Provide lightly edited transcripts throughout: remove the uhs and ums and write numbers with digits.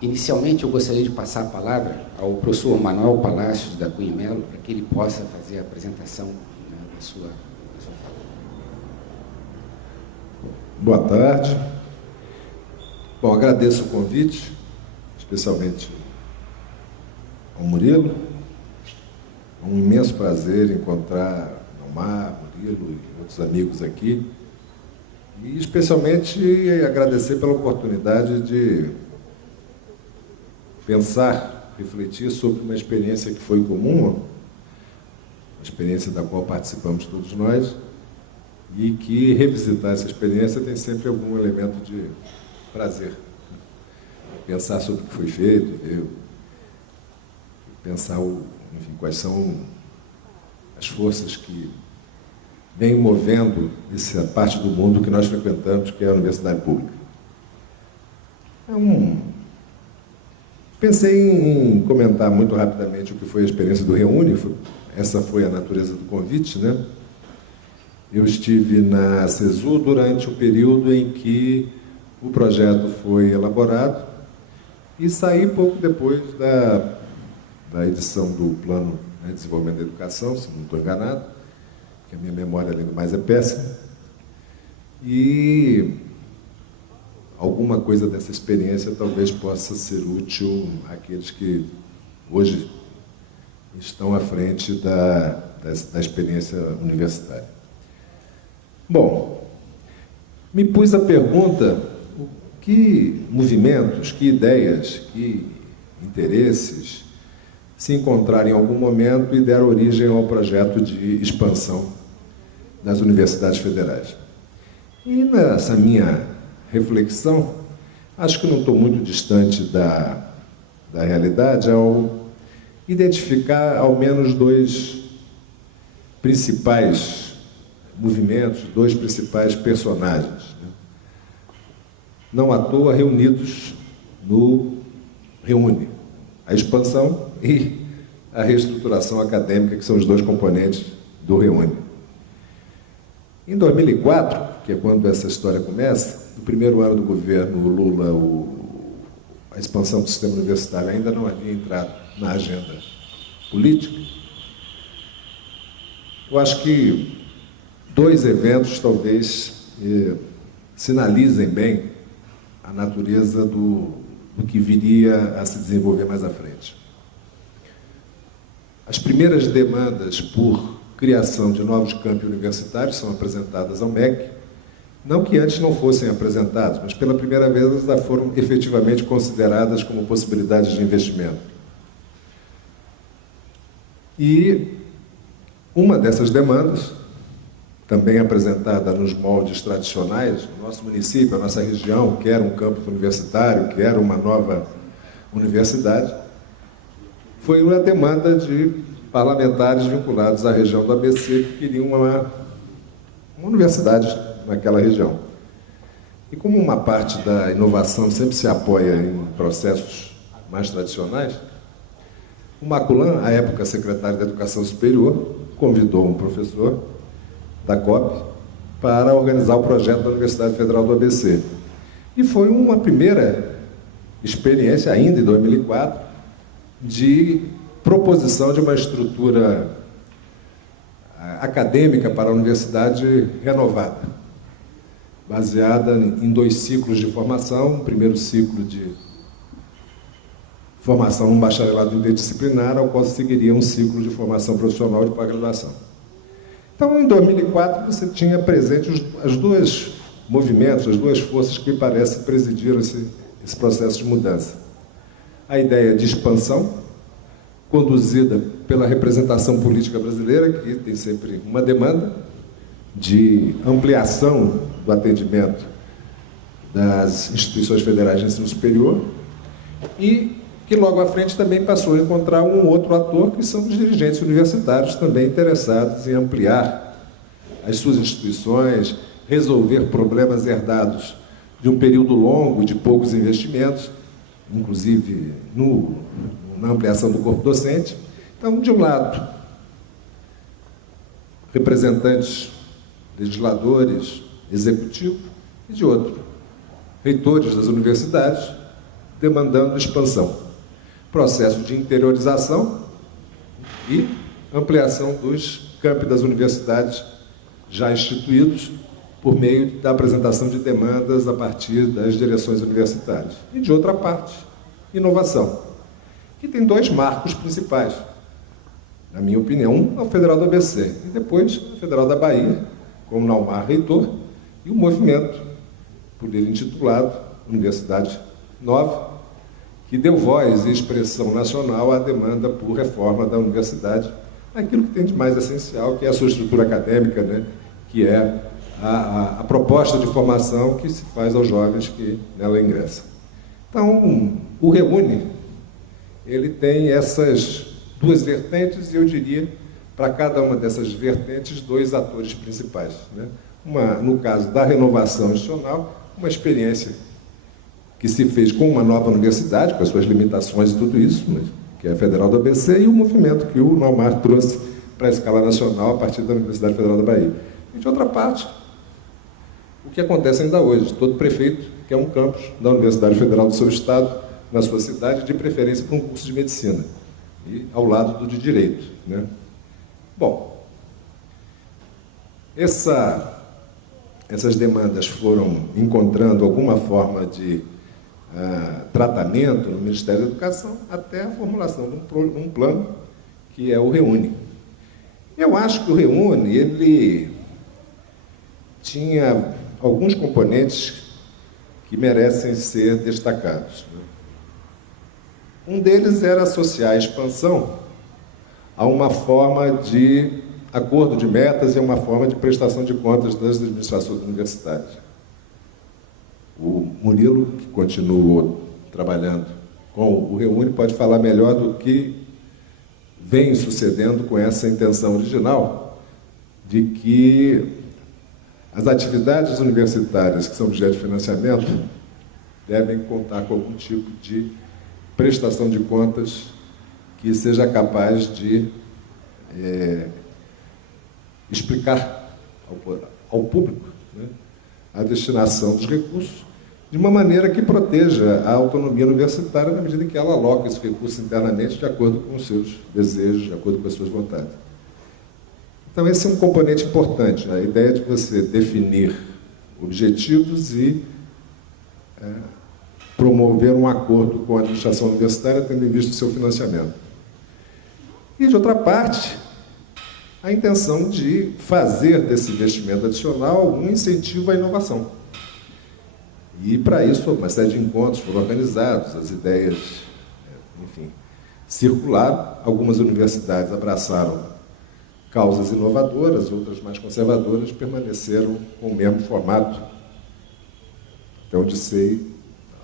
Inicialmente, eu gostaria de passar a palavra ao professor Manuel Palacios, da Cunha Melo, para que ele possa fazer a apresentação, né, da sua fala. Boa tarde. Bom, agradeço o convite, especialmente ao Murilo. É um imenso prazer encontrar Omar, Murilo e outros amigos aqui. E especialmente agradecer pela oportunidade de pensar, refletir sobre uma experiência que foi comum, uma experiência da qual participamos todos nós, e que revisitar essa experiência tem sempre algum elemento de prazer. Pensar sobre o que foi feito, pensar, enfim, quais são as forças que vêm movendo essa parte do mundo que nós frequentamos, que é a universidade pública. Pensei em comentar muito rapidamente o que foi a experiência do Reúne. Essa foi a natureza do convite, né? Eu estive na CESU durante o período em que o projeto foi elaborado e saí pouco depois da edição do Plano de Desenvolvimento da Educação, se não estou enganado, que a minha memória, além do mais, é péssima. E alguma coisa dessa experiência talvez possa ser útil àqueles que hoje estão à frente da experiência universitária. Bom, me pus a pergunta: que movimentos, que ideias, que interesses se encontraram em algum momento e deram origem ao projeto de expansão das universidades federais. E nessa minha reflexão, acho que não estou muito distante da realidade ao identificar ao menos dois principais movimentos, dois principais personagens, né? Não à toa reunidos no Reúne, a expansão e a reestruturação acadêmica, que são os dois componentes do Reúne. Em 2004, que é quando essa história começa, no primeiro ano do governo Lula, a expansão do sistema universitário ainda não havia entrado na agenda política. Eu acho que dois eventos talvez sinalizem bem a natureza do que viria a se desenvolver mais à frente. As primeiras demandas por criação de novos campi universitários são apresentadas ao MEC, não que antes não fossem apresentados, mas pela primeira vez elas foram efetivamente consideradas como possibilidades de investimento. E uma dessas demandas, também apresentada nos moldes tradicionais, o nosso município, a nossa região, quer um campus universitário, quer uma nova universidade, foi uma demanda de parlamentares vinculados à região do ABC que queriam uma universidade naquela região. E como uma parte da inovação sempre se apoia em processos mais tradicionais, o Maculan, à época secretário da Educação Superior, convidou um professor da COP para organizar o projeto da Universidade Federal do ABC. E foi uma primeira experiência, ainda em 2004, de proposição de uma estrutura acadêmica para a universidade renovada, baseada em 2 ciclos de formação. Um primeiro ciclo de formação num bacharelado interdisciplinar, ao qual seguiria um ciclo de formação profissional de pós-graduação. Então, em 2004, você tinha presente os dois movimentos, as duas forças que parece presidiram esse processo de mudança. A ideia de expansão, conduzida pela representação política brasileira, que tem sempre uma demanda de ampliação do atendimento das instituições federais de ensino superior, e que logo à frente também passou a encontrar um outro ator, que são os dirigentes universitários, também interessados em ampliar as suas instituições, resolver problemas herdados de um período longo, de poucos investimentos, inclusive na ampliação do corpo docente. Então, de um lado, representantes, legisladores, executivo, e de outro, reitores das universidades, demandando expansão, processo de interiorização e ampliação dos campi das universidades já instituídos por meio da apresentação de demandas a partir das direções universitárias. E, de outra parte, inovação, que tem dois marcos principais, na minha opinião. Um é o Federal do ABC, e depois a Federal da Bahia, como Naumar reitor, e o movimento, por ele intitulado Universidade Nova, que deu voz e expressão nacional à demanda por reforma da universidade, aquilo que tem de mais essencial, que é a sua estrutura acadêmica, né? Que é a proposta de formação que se faz aos jovens que nela ingressam. Então, o REUNE, ele tem essas duas vertentes, e eu diria, para cada uma dessas vertentes, dois atores principais, né? No caso da renovação institucional, uma experiência que se fez com uma nova universidade, com as suas limitações e tudo isso, que é a Federal do ABC, e o movimento que o Naumar trouxe para a escala nacional a partir da Universidade Federal da Bahia. E, de outra parte, o que acontece ainda hoje. Todo prefeito quer um campus da Universidade Federal do seu estado, na sua cidade, de preferência para um curso de medicina, e ao lado do de direito, né? Bom, essas demandas foram encontrando alguma forma de tratamento no Ministério da Educação, até a formulação de um plano, que é o REUNE. Eu acho que o REUNE, ele tinha alguns componentes que merecem ser destacados. Um deles era associar a expansão a uma forma de acordo de metas e a uma forma de prestação de contas das administrações universitárias. O Murilo, que continuou trabalhando com o REUNE, pode falar melhor do que vem sucedendo com essa intenção original de que as atividades universitárias que são objeto de financiamento devem contar com algum tipo de prestação de contas que seja capaz de explicar ao público, né, a destinação dos recursos de uma maneira que proteja a autonomia universitária na medida em que ela aloca esse recurso internamente de acordo com os seus desejos, de acordo com as suas vontades. Então, esse é um componente importante, a ideia de você definir objetivos e promover um acordo com a administração universitária, tendo em vista o seu financiamento. E, de outra parte, a intenção de fazer desse investimento adicional um incentivo à inovação. E, para isso, uma série de encontros foram organizados, as ideias, enfim, circularam. Algumas universidades abraçaram causas inovadoras, outras mais conservadoras permaneceram com o mesmo formato. Até onde sei,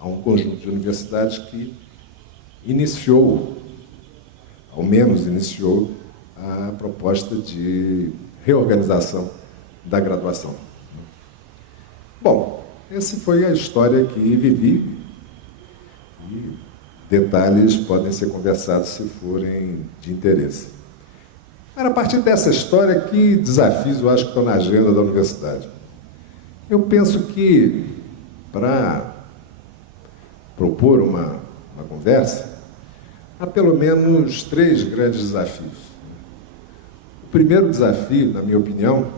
há um conjunto de universidades que iniciou, ao menos iniciou, a proposta de reorganização da graduação. Bom, essa foi a história que vivi, e detalhes podem ser conversados se forem de interesse. Era a partir dessa história que desafios eu acho que estão na agenda da universidade. Eu penso que, para propor uma conversa, há pelo menos 3 grandes desafios. O primeiro desafio, na minha opinião,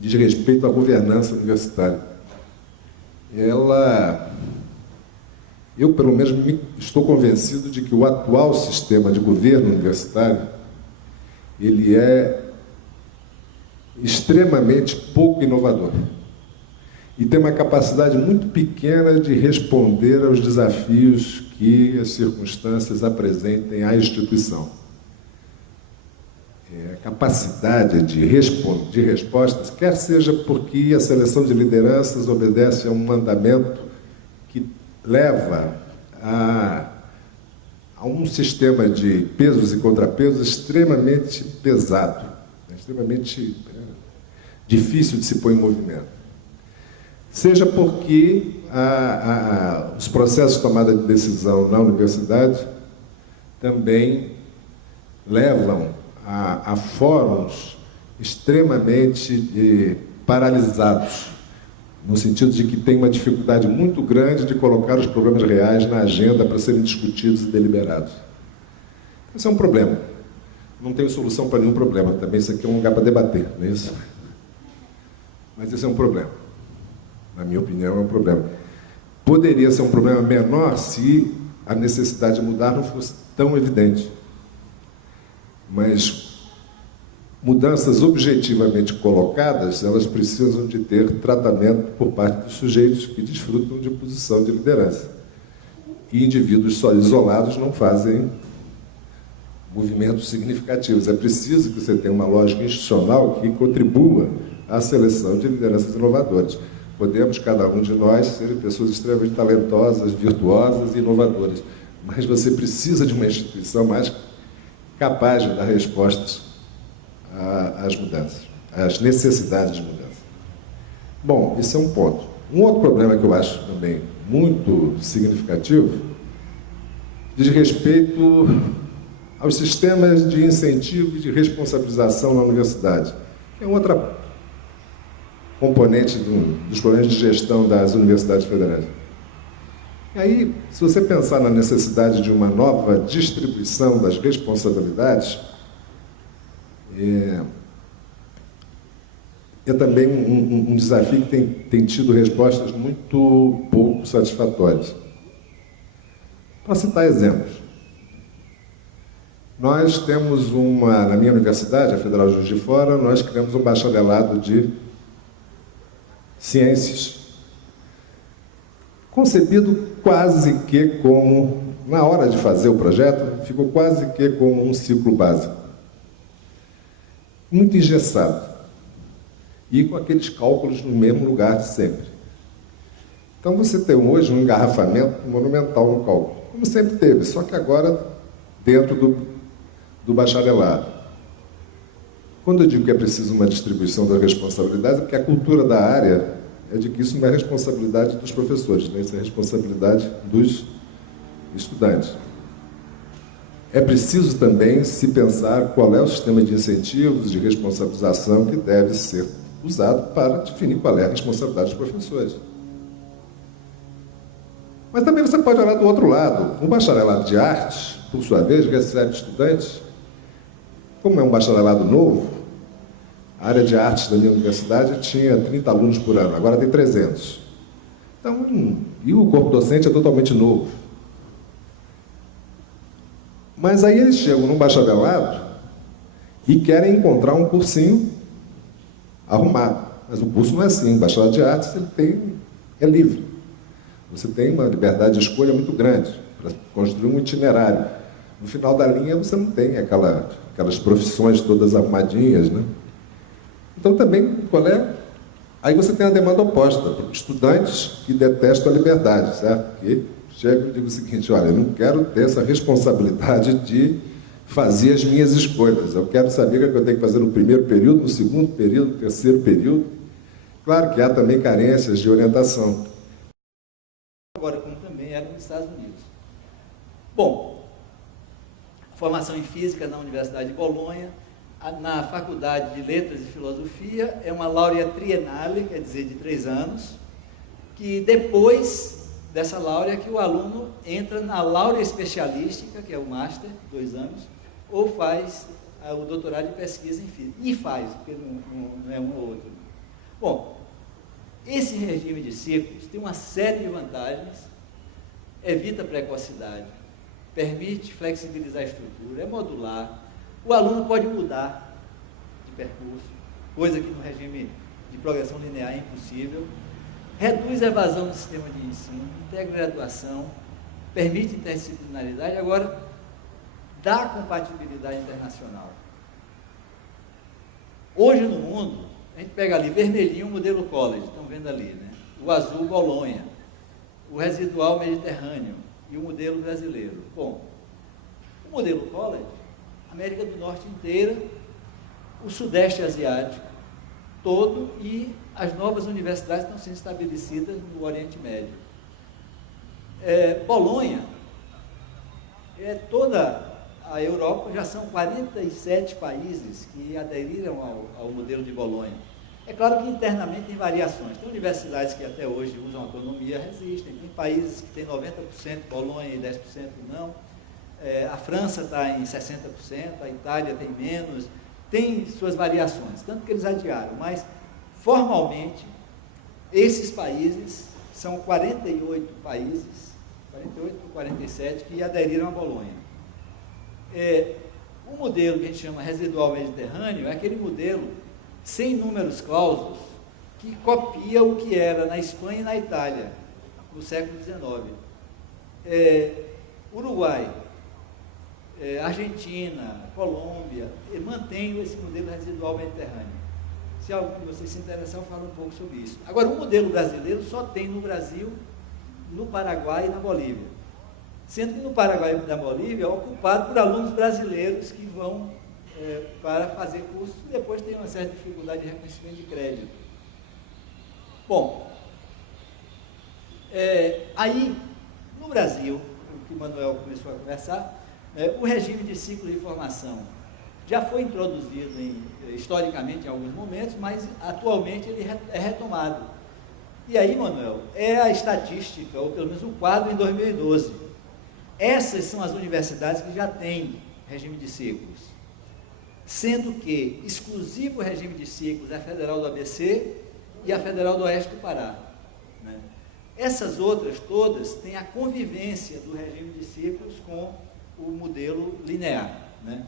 diz respeito à governança universitária. Eu pelo menos estou convencido de que o atual sistema de governo universitário ele é extremamente pouco inovador e tem uma capacidade muito pequena de responder aos desafios que as circunstâncias apresentem à instituição. A capacidade de respostas, quer seja porque a seleção de lideranças obedece a um mandamento que leva a um sistema de pesos e contrapesos extremamente pesado, extremamente difícil de se pôr em movimento. Seja porque os processos de tomada de decisão na universidade também levam a fóruns extremamente paralisados, no sentido de que tem uma dificuldade muito grande de colocar os problemas reais na agenda para serem discutidos e deliberados. Esse é um problema. Não tenho solução para nenhum problema. Também isso aqui é um lugar para debater, não é isso? Mas esse é um problema. Na minha opinião, é um problema. Poderia ser um problema menor se a necessidade de mudar não fosse tão evidente. Mas mudanças objetivamente colocadas, elas precisam de ter tratamento por parte dos sujeitos que desfrutam de posição de liderança. E indivíduos só isolados não fazem movimentos significativos. É preciso que você tenha uma lógica institucional que contribua à seleção de lideranças inovadoras. Podemos, cada um de nós, ser pessoas extremamente talentosas, virtuosas e inovadoras, mas você precisa de uma instituição mais capaz de dar respostas às mudanças, às necessidades de mudança. Bom, esse é um ponto. Um outro problema que eu acho também muito significativo diz respeito aos sistemas de incentivo e de responsabilização na universidade. É outra componente dos problemas de gestão das universidades federais. E aí, se você pensar na necessidade de uma nova distribuição das responsabilidades, é também um desafio que tem tido respostas muito pouco satisfatórias. Para citar exemplos, nós temos na minha universidade, a Federal de Juiz de Fora, nós criamos um bacharelado de ciências, concebido quase que como, na hora de fazer o projeto, ficou quase que como um ciclo básico. Muito engessado. E com aqueles cálculos no mesmo lugar de sempre. Então você tem hoje um engarrafamento monumental no cálculo, como sempre teve, só que agora dentro do bacharelado. Quando eu digo que é preciso uma distribuição das responsabilidades, é porque a cultura da área é de que isso não é responsabilidade dos professores, né? Isso é responsabilidade dos estudantes. É preciso também se pensar qual é o sistema de incentivos, de responsabilização que deve ser usado para definir qual é a responsabilidade dos professores. Mas também você pode olhar do outro lado. O bacharelado de artes, por sua vez, recebe estudantes. Como é um bacharelado novo, a área de artes da minha universidade tinha 30 alunos por ano, agora tem 300. Então, e o corpo docente é totalmente novo. Mas aí eles chegam num bacharelado e querem encontrar um cursinho arrumado. Mas o curso não é assim. O bacharelado de artes é livre. Você tem uma liberdade de escolha muito grande para construir um itinerário. No final da linha, você não tem aquelas profissões todas arrumadinhas, né? Então, também, qual é? Aí você tem a demanda oposta, para estudantes que detestam a liberdade, certo? Que chegam e digam o seguinte, olha, eu não quero ter essa responsabilidade de fazer as minhas escolhas. Eu quero saber o que eu tenho que fazer no primeiro período, no segundo período, no terceiro período. Claro que há também carências de orientação. Agora, como também era nos Estados Unidos. Bom, formação em Física na Universidade de Bolonha, na Faculdade de Letras e Filosofia, é uma laurea triennale, quer dizer, de 3 anos, que depois dessa laurea que o aluno entra na laurea especialística, que é o Master, 2 anos, ou faz o doutorado de pesquisa em Física. E faz, porque não é um ou outro. Bom, esse regime de ciclos tem uma série de vantagens, evita a precocidade, permite flexibilizar a estrutura, é modular, o aluno pode mudar de percurso, coisa que no regime de progressão linear é impossível, reduz a evasão do sistema de ensino, integra a graduação, permite interdisciplinaridade, agora dá compatibilidade internacional. Hoje no mundo, a gente pega ali vermelhinho o modelo college, estão vendo ali, né? O azul Bolonha, o residual Mediterrâneo e o modelo brasileiro. Bom, o modelo college, América do Norte inteira, o Sudeste Asiático todo e as novas universidades estão sendo estabelecidas no Oriente Médio. Bolonha, toda a Europa, já são 47 países que aderiram ao modelo de Bolonha. É claro que internamente tem variações. Tem universidades que até hoje usam autonomia, resistem. Tem países que têm 90% Bolonha e 10% não. A França está em 60%, a Itália tem menos. Tem suas variações, tanto que eles adiaram. Mas, formalmente, esses países, são 48 países, 48 ou 47, que aderiram à Bolonha. O modelo que a gente chama residual mediterrâneo é aquele modelo sem números clausos, que copia o que era na Espanha e na Itália, no século XIX. Uruguai, Argentina, Colômbia, mantém esse modelo residual mediterrâneo. Se algum de vocês se interessar, eu falo um pouco sobre isso. Agora, o modelo brasileiro só tem no Brasil, no Paraguai e na Bolívia. Sendo que no Paraguai e na Bolívia é ocupado por alunos brasileiros que vão para fazer cursos e depois tem uma certa dificuldade de reconhecimento de crédito. Bom, aí, no Brasil, o que o Manuel começou a conversar, o regime de ciclo de formação já foi introduzido historicamente em alguns momentos, mas atualmente ele é retomado. E aí, Manuel, é a estatística, ou pelo menos o quadro em 2012. Essas são as universidades que já têm regime de ciclos. Sendo que exclusivo regime de ciclos é a Federal do ABC e a Federal do Oeste do Pará. Né? Essas outras todas têm a convivência do regime de ciclos com o modelo linear. Né?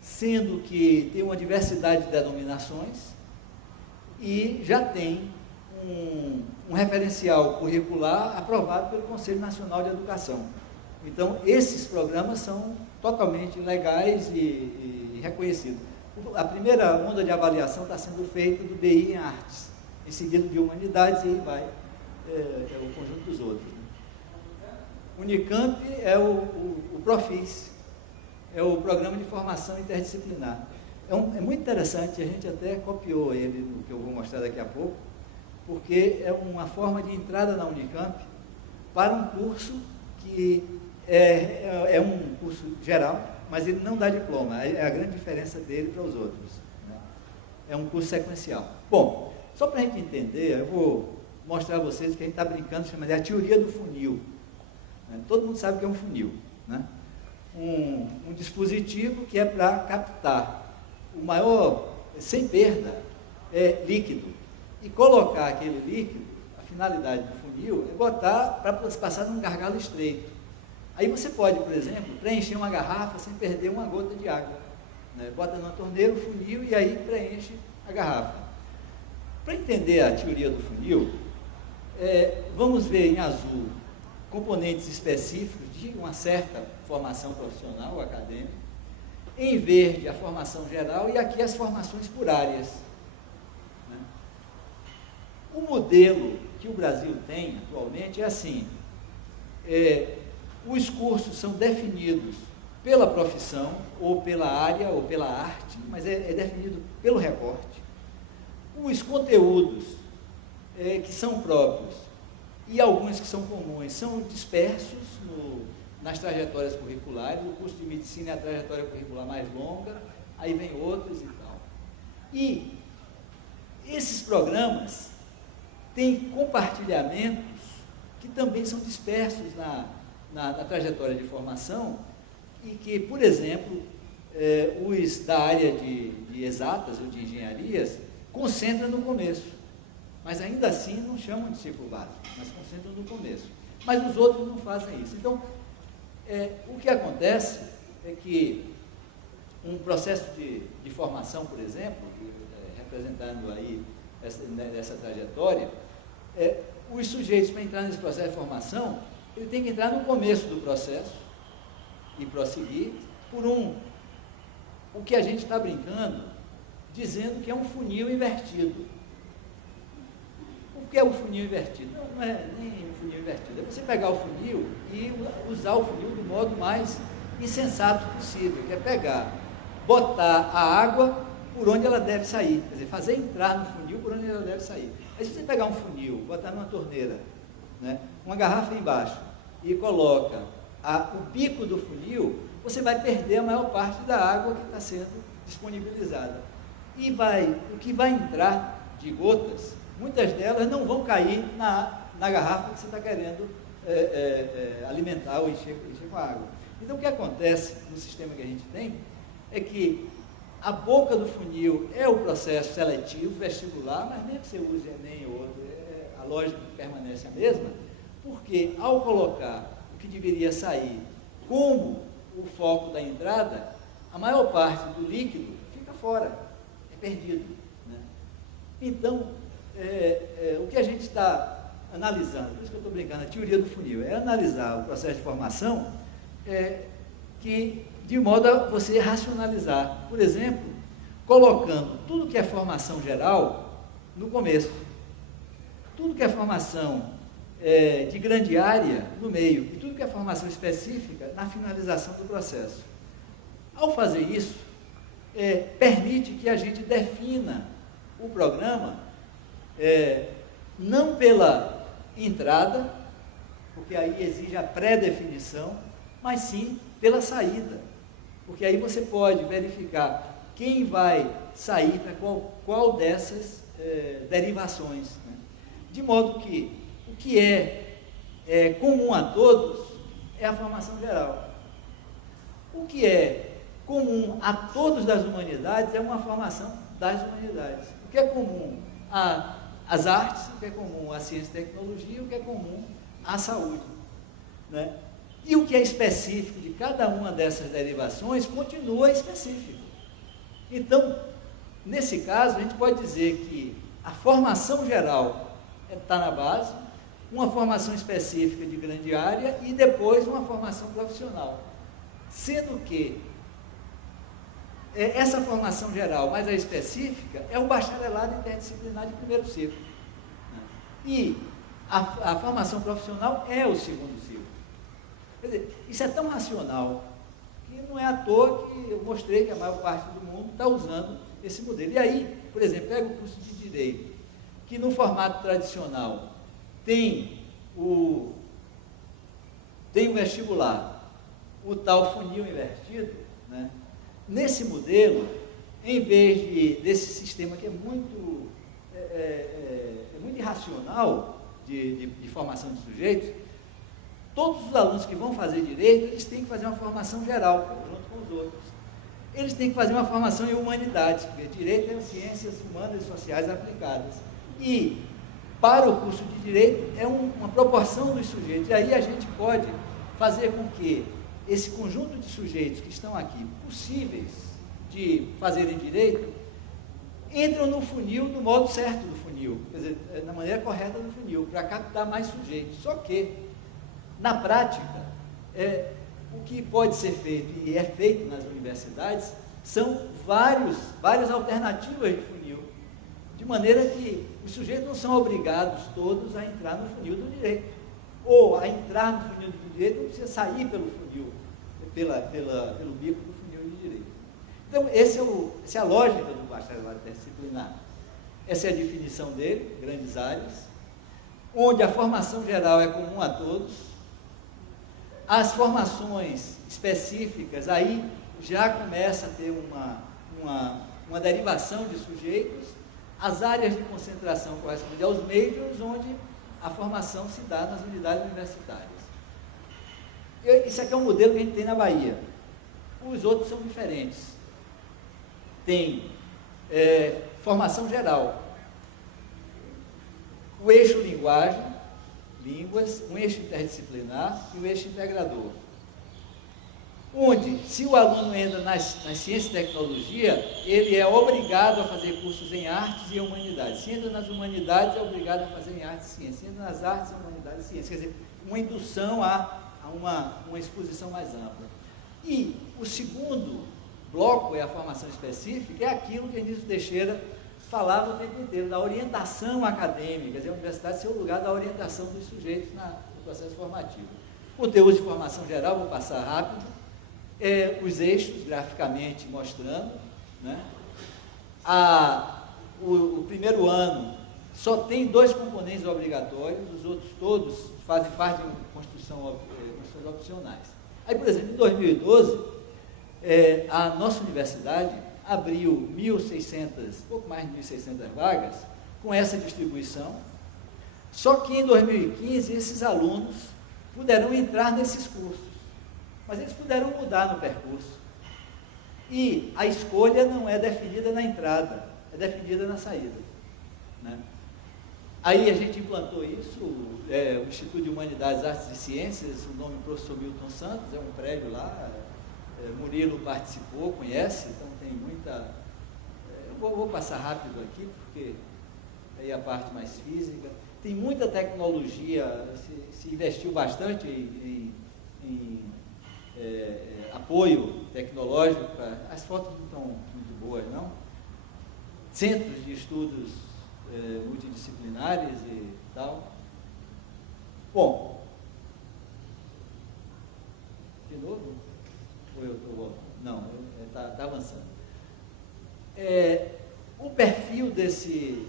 Sendo que tem uma diversidade de denominações e já tem um referencial curricular aprovado pelo Conselho Nacional de Educação. Então, esses programas são totalmente legais e reconhecidos. A primeira onda de avaliação está sendo feita do BI em Artes, em seguida de Humanidades, e aí vai o conjunto dos outros. Unicamp é o Profis, é o Programa de Formação Interdisciplinar. É muito interessante, a gente até copiou ele, no que eu vou mostrar daqui a pouco, porque é uma forma de entrada na Unicamp para um curso que é um curso geral, mas ele não dá diploma, é a grande diferença dele para os outros. Né? É um curso sequencial. Bom, só para a gente entender, eu vou mostrar a vocês que a gente está brincando, chama de a teoria do funil. Né? Todo mundo sabe o que é um funil. Né? Um dispositivo que é para captar o maior, sem perda, líquido. E colocar aquele líquido, a finalidade do funil é botar para passar num gargalo estreito. Aí você pode, por exemplo, preencher uma garrafa sem perder uma gota de água. Né? Bota numa torneira o funil e aí preenche a garrafa. Para entender a teoria do funil, vamos ver em azul componentes específicos de uma certa formação profissional ou acadêmica, em verde a formação geral e aqui as formações por áreas. Né? O modelo que o Brasil tem atualmente é assim, os cursos são definidos pela profissão, ou pela área, ou pela arte, mas é definido pelo recorte. Os conteúdos que são próprios e alguns que são comuns são dispersos nas trajetórias curriculares. O curso de medicina é a trajetória curricular mais longa, aí vem outros e tal. E esses programas têm compartilhamentos que também são dispersos na trajetória de formação e que, por exemplo, os da área de exatas ou de engenharias concentram no começo, mas ainda assim não chamam de ciclo básico, mas concentram no começo. Mas os outros não fazem isso. Então, o que acontece é que um processo de formação, por exemplo, representando aí essa trajetória, os sujeitos, para entrar nesse processo de formação, ele tem que entrar no começo do processo e prosseguir por o que a gente está brincando, dizendo que é um funil invertido. O que é o funil invertido? Não é nem um funil invertido, é você pegar o funil e usar o funil do modo mais insensato possível, que é botar a água por onde ela deve sair, quer dizer, fazer entrar no funil por onde ela deve sair. Aí se você pegar um funil, botar numa torneira, né, uma garrafa embaixo e coloca o bico do funil, você vai perder a maior parte da água que está sendo disponibilizada. E o que vai entrar de gotas, muitas delas não vão cair na garrafa que você está querendo alimentar ou encher com água. Então, o que acontece no sistema que a gente tem é que a boca do funil é o processo seletivo, vestibular, mas nem que você use Enem ou outro, a lógica permanece a mesma, porque ao colocar o que deveria sair como o foco da entrada, a maior parte do líquido fica fora, é perdido, né? Então, o que a gente está analisando, por isso que eu estou brincando, a teoria do funil, é analisar o processo de formação de modo a você racionalizar, por exemplo, colocando tudo que é formação geral no começo, tudo que é formação de grande área no meio, e tudo que é formação específica na finalização do processo. Ao fazer isso, permite que a gente defina o programa não pela entrada, porque aí exige a pré-definição, mas sim pela saída, porque aí você pode verificar quem vai sair para qual dessas derivações, né? De modo que o que é comum a todos é a formação geral. O que é comum a todos das humanidades é uma formação das humanidades. O que é comum às artes, o que é comum à ciência e tecnologia, o que é comum à saúde, né? E o que é específico de cada uma dessas derivações continua específico. Então, nesse caso, a gente pode dizer que a formação geral está na base, uma formação específica de grande área e depois uma formação profissional. Sendo que essa formação geral mais a específica é o bacharelado interdisciplinar de primeiro ciclo. E a formação profissional é o segundo ciclo. Quer dizer, isso é tão racional que não é à toa que eu mostrei que a maior parte do mundo está usando esse modelo. E aí, por exemplo, pega o curso de Direito, que no formato tradicional tem o vestibular, o tal funil invertido, né? Nesse modelo, em vez desse sistema que é muito irracional de formação de sujeitos, todos os alunos que vão fazer direito, eles têm que fazer uma formação geral, junto com os outros. Eles têm que fazer uma formação em humanidades, porque direito é ciências humanas e sociais aplicadas. E, para o curso de direito, é uma proporção dos sujeitos. E aí a gente pode fazer com que esse conjunto de sujeitos que estão aqui, possíveis de fazerem direito, entram no funil do modo certo do funil, quer dizer, na maneira correta do funil, para captar mais sujeitos. Só que, na prática, o que pode ser feito e é feito nas universidades são várias alternativas de funil, de maneira que os sujeitos não são obrigados todos a entrar no funil do direito, ou a entrar no funil do direito não precisa sair pelo funil, pelo bico do funil de direito. Então, essa é a lógica do bacharelado interdisciplinar. Essa é a definição dele, grandes áreas, onde a formação geral é comum a todos. As formações específicas, aí já começa a ter uma derivação de sujeitos. As áreas de concentração correspondem aos majors, onde a formação se dá nas unidades universitárias. Isso aqui é um modelo que a gente tem na Bahia. Os outros são diferentes. Tem formação geral, o eixo linguagem, línguas, um eixo interdisciplinar e um eixo integrador. Onde, se o aluno entra nas ciências e tecnologia, ele é obrigado a fazer cursos em artes e humanidades. Se entra nas humanidades, é obrigado a fazer em artes e ciências. Se entra nas artes, humanidades e ciências. Quer dizer, uma indução a uma exposição mais ampla. E o segundo bloco é a formação específica, é aquilo que Anísio Teixeira falava o tempo inteiro, da orientação acadêmica, quer dizer, a universidade ser o lugar da orientação dos sujeitos no processo formativo. Conteúdo de formação geral, vou passar rápido, os eixos, graficamente mostrando, né? O primeiro ano só tem 2 componentes obrigatórios, os outros todos fazem parte de construções opcionais. Aí, por exemplo, em 2012, a nossa universidade abriu 1.600, pouco mais de 1.600 vagas, com essa distribuição, só que em 2015 esses alunos puderam entrar nesses cursos, mas eles puderam mudar no percurso. E a escolha não é definida na entrada, é definida na saída, né? Aí a gente implantou isso, o Instituto de Humanidades, Artes e Ciências, o nome professor Milton Santos, é um prédio lá, Murilo participou, conhece, então tem muita... eu vou passar rápido aqui, porque aí a parte mais física. Tem muita tecnologia, se investiu bastante em apoio tecnológico. As fotos não estão muito boas, não? Centros de estudos multidisciplinares e tal. Bom, de novo? Ou eu estou voltando? Não, está avançando. O perfil desse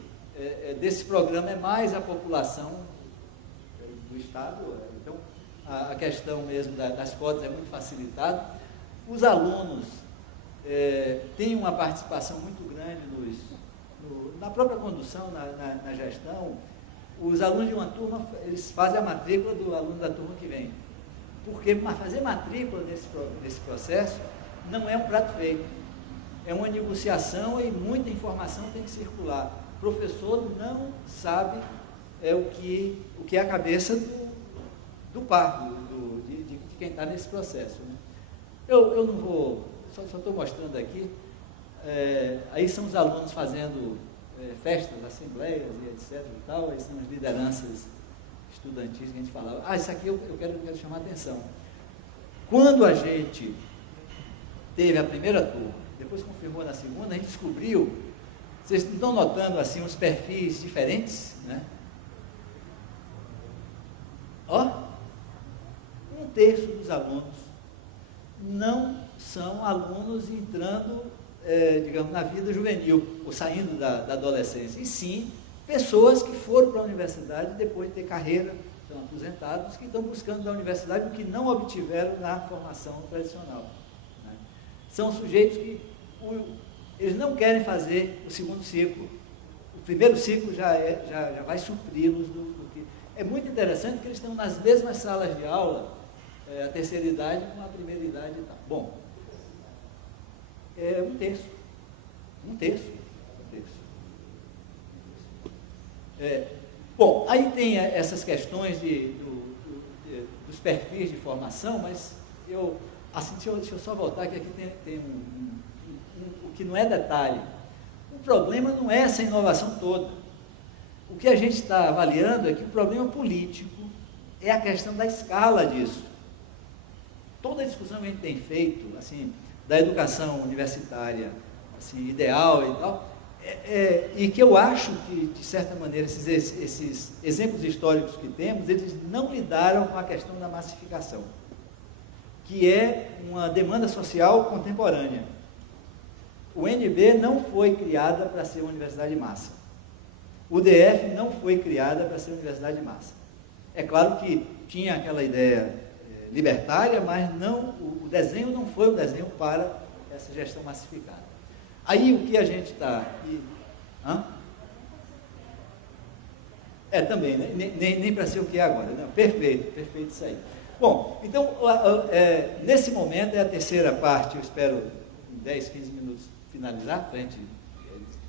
programa é mais a população do Estado, então a questão mesmo das cotas é muito facilitada. Os alunos têm uma participação muito grande na própria condução, na gestão. Os alunos de uma turma, eles fazem a matrícula do aluno da turma que vem, porque fazer matrícula nesse processo não é um prato feito, é uma negociação e muita informação tem que circular. O professor não sabe o que é a cabeça do par, de quem está nesse processo, né? Eu não vou, só estou mostrando aqui, aí são os alunos fazendo festas, assembleias e etc e tal, aí são as lideranças estudantis que a gente falava. Isso aqui eu quero chamar a atenção. Quando a gente teve a primeira turma, depois confirmou na segunda, a gente descobriu, vocês estão notando assim uns perfis diferentes, né? Ó, 1/3 dos alunos não são alunos entrando, digamos, na vida juvenil, ou saindo da adolescência, e sim pessoas que foram para a universidade depois de ter carreira, estão aposentados, que estão buscando da universidade o que não obtiveram na formação tradicional, né? São sujeitos que eles não querem fazer o segundo ciclo. O primeiro ciclo já vai supri-los do que... É muito interessante que eles estão nas mesmas salas de aula, a terceira idade com a primeira idade e tal. Bom, 1/3. Bom, aí tem essas questões dos perfis de formação, mas deixa eu só voltar, que aqui tem o que não é detalhe. O problema não é essa inovação toda. O que a gente está avaliando é que o problema político é a questão da escala disso. Toda a discussão que a gente tem feito, assim, da educação universitária, assim, ideal e tal, e que eu acho que, de certa maneira, esses exemplos históricos que temos, eles não lidaram com a questão da massificação, que é uma demanda social contemporânea. O UNB não foi criada para ser uma universidade de massa. O DF não foi criada para ser uma universidade de massa. É claro que tinha aquela ideia libertária, mas o desenho não foi um desenho para essa gestão massificada. Aí o que a gente está... também, né? Nem para ser o que é agora. Não, perfeito isso aí. Bom, então, nesse momento é a terceira parte, eu espero em 10, 15 minutos finalizar, para a gente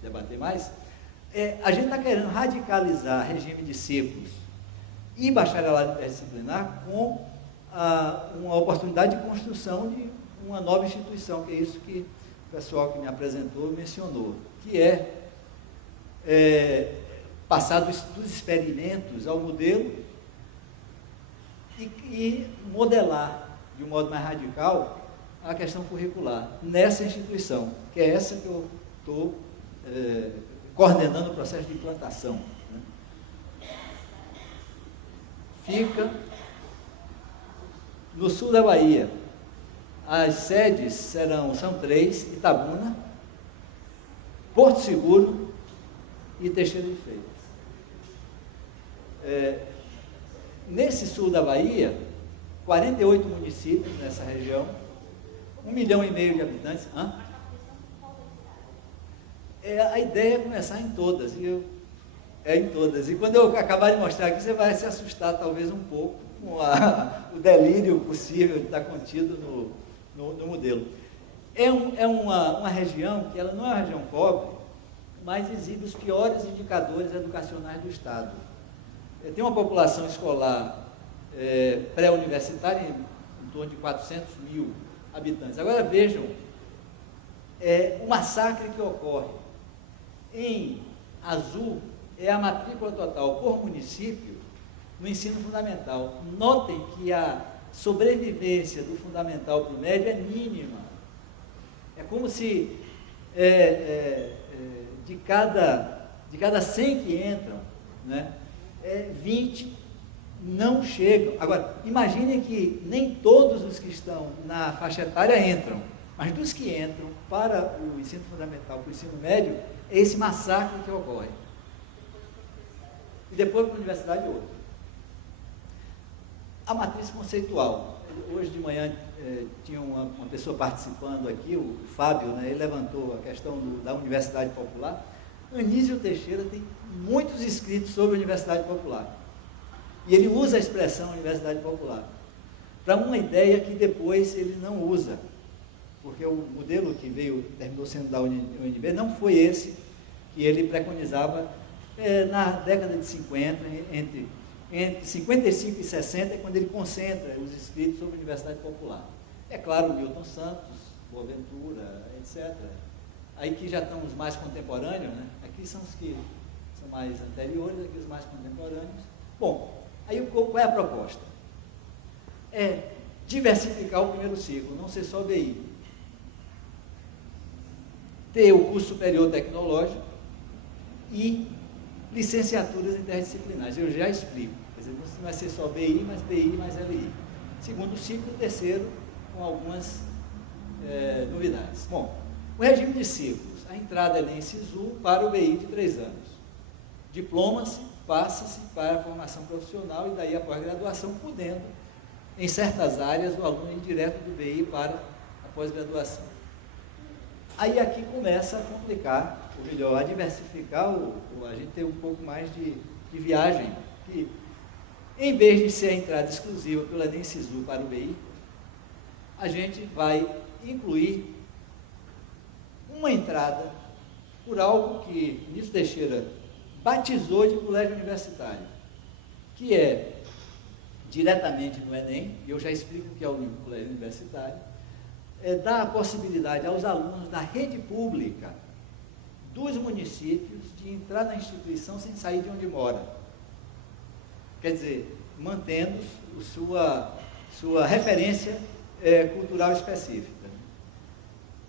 debater mais. A gente está querendo radicalizar regime de ciclos e bacharelado interdisciplinar com uma oportunidade de construção de uma nova instituição, que é isso que o pessoal que me apresentou mencionou, que passar dos experimentos ao modelo e modelar de um modo mais radical a questão curricular nessa instituição, que é essa que eu estou coordenando o processo de implantação, né? Fica no sul da Bahia. As sedes são 3, Itabuna, Porto Seguro e Teixeira de Freitas. Nesse sul da Bahia, 48 municípios nessa região, 1,5 milhão de habitantes. A ideia é começar em todas. É em todas. E quando eu acabar de mostrar aqui, você vai se assustar talvez um pouco com o delírio possível de estar contido no modelo. É uma região que ela não é uma região pobre, mas exibe os piores indicadores educacionais do Estado. Tem uma população escolar pré-universitária em torno de 400 mil habitantes. Agora vejam o massacre que ocorre. Em azul é a matrícula total por município no ensino fundamental. Notem que a sobrevivência do fundamental para o médio é mínima. É como se de cada 100 que entram, né, 20 não chegam. Agora, imaginem que nem todos os que estão na faixa etária entram, mas dos que entram para o ensino fundamental, para o ensino médio, é esse massacre que ocorre. E depois para a universidade outra. A matriz conceitual. Hoje de manhã tinha uma pessoa participando aqui, o Fábio, né, ele levantou a questão da Universidade Popular. Anísio Teixeira tem muitos escritos sobre a Universidade Popular. E ele usa a expressão Universidade Popular para uma ideia que depois ele não usa, porque o modelo que terminou sendo da UNB não foi esse que ele preconizava na década de 50, entre 55 e 60, é quando ele concentra os escritos sobre a Universidade Popular. É claro, Milton Santos, Boaventura, etc. Aí que já estão os mais contemporâneos, né? Aqui são os que são mais anteriores, aqui os mais contemporâneos. Bom, aí qual é a proposta? É diversificar o primeiro ciclo, não ser só BI. Ter o curso superior tecnológico e licenciaturas interdisciplinares. Eu já explico. Quer dizer, não vai ser só BI mais LI. Segundo ciclo, terceiro, com algumas novidades. Bom, o regime de ciclos. A entrada é em SISU para o BI de 3 anos. Diploma-se, passa-se para a formação profissional e daí a pós-graduação, podendo, em certas áreas, o aluno ir direto do BI para a pós-graduação. Aí aqui começa a complicar, ou melhor, a diversificar, a gente ter um pouco mais de viagem, que em vez de ser a entrada exclusiva pelo Enem SISU para o BI, a gente vai incluir uma entrada por algo que Anísio Teixeira batizou de colégio universitário, que é diretamente no Enem, e eu já explico o que é o colégio universitário, dá a possibilidade aos alunos da rede pública dos municípios de entrar na instituição sem sair de onde mora. Quer dizer, mantendo sua referência cultural específica.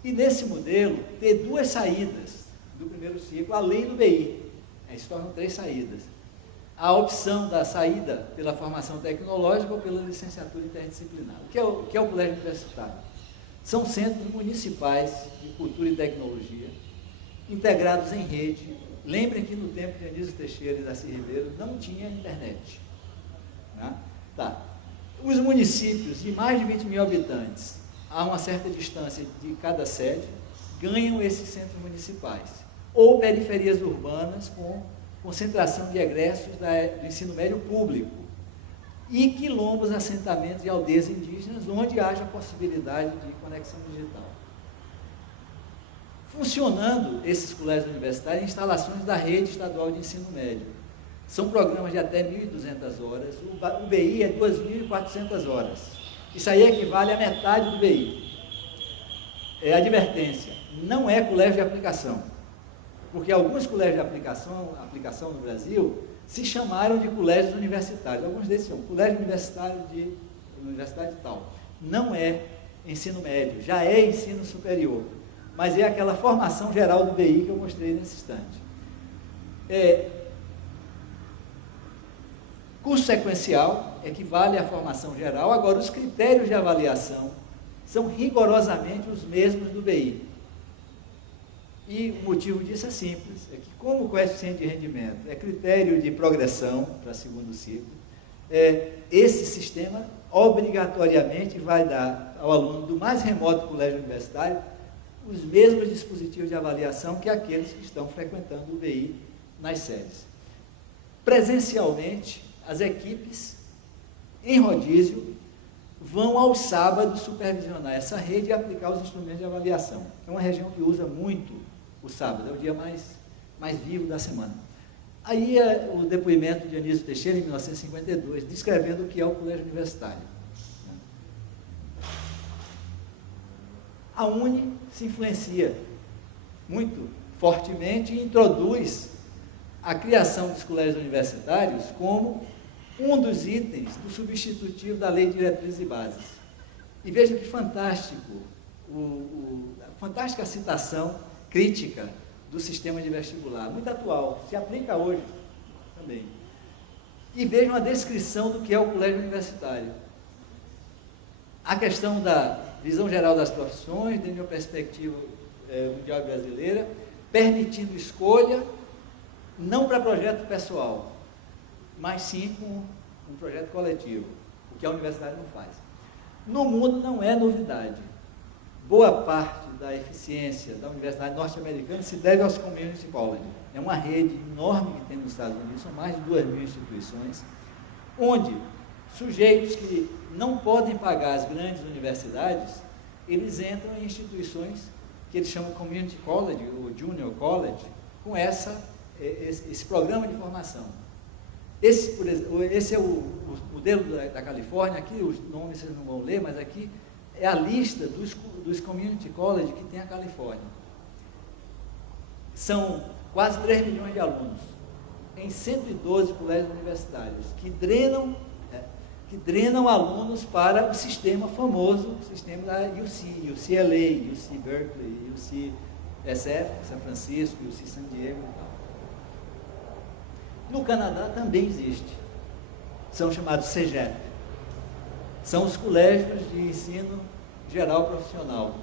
E nesse modelo, ter 2 saídas do primeiro ciclo, além do BI. Aí se tornam 3 saídas. A opção da saída pela formação tecnológica ou pela licenciatura interdisciplinar. O que é o colégio universitário? São centros municipais de cultura e tecnologia, integrados em rede. Lembrem que no tempo de Anísio Teixeira e Darcy Ribeiro não tinha internet. Né? Tá. Os municípios de mais de 20 mil habitantes, a uma certa distância de cada sede, ganham esses centros municipais. Ou periferias urbanas com concentração de egressos do ensino médio público. E quilombos, assentamentos e aldeias indígenas, onde haja possibilidade de conexão digital. Funcionando esses colégios universitários em instalações da rede estadual de ensino médio. São programas de até 1.200 horas, o BI é 2.400 horas. Isso aí equivale a metade do BI. Advertência, não é colégio de aplicação, porque alguns colégios de aplicação no Brasil se chamaram de colégios universitários. Alguns desses são colégio universitário de universidade tal. Não é ensino médio, já é ensino superior, mas é aquela formação geral do BI que eu mostrei nesse instante. Curso sequencial equivale à formação geral. Agora, os critérios de avaliação são rigorosamente os mesmos do BI. E o motivo disso é simples, é que como o coeficiente de rendimento é critério de progressão para segundo ciclo, esse sistema obrigatoriamente vai dar ao aluno do mais remoto colégio universitário os mesmos dispositivos de avaliação que aqueles que estão frequentando o BI nas séries. presencialmente, as equipes, em rodízio, vão aos sábados supervisionar essa rede e aplicar os instrumentos de avaliação. É uma região que usa muito o sábado, é o dia mais vivo da semana. Aí é o depoimento de Anísio Teixeira, em 1952, descrevendo o que é o colégio universitário. A UNE se influencia muito fortemente e introduz a criação dos colégios universitários como um dos itens do substitutivo da Lei de Diretrizes e Bases. E veja que fantástico, fantástica citação crítica do sistema de vestibular, muito atual, se aplica hoje também. E veja uma descrição do que é o colégio universitário. A questão da visão geral das profissões, dentro de uma perspectiva mundial brasileira, permitindo escolha, não para projeto pessoal, mas sim com um projeto coletivo, o que a universidade não faz. No mundo não é novidade. Boa parte da eficiência da universidade norte-americana se deve aos community colleges. É uma rede enorme que tem nos Estados Unidos, são mais de 2.000 instituições, onde sujeitos que não podem pagar as grandes universidades, eles entram em instituições que eles chamam community college ou junior college, com esse programa de formação. Esse é o modelo da Califórnia. Aqui os nomes vocês não vão ler, mas aqui é a lista dos community college que tem a Califórnia. São quase 3 milhões de alunos, em 112 colégios universitários, que drenam alunos para o sistema famoso, o sistema da UC, UCLA, UC Berkeley, UC SF, São Francisco, UC San Diego e tal. No Canadá também existe, são chamados CEGEP, são os colégios de ensino geral profissional.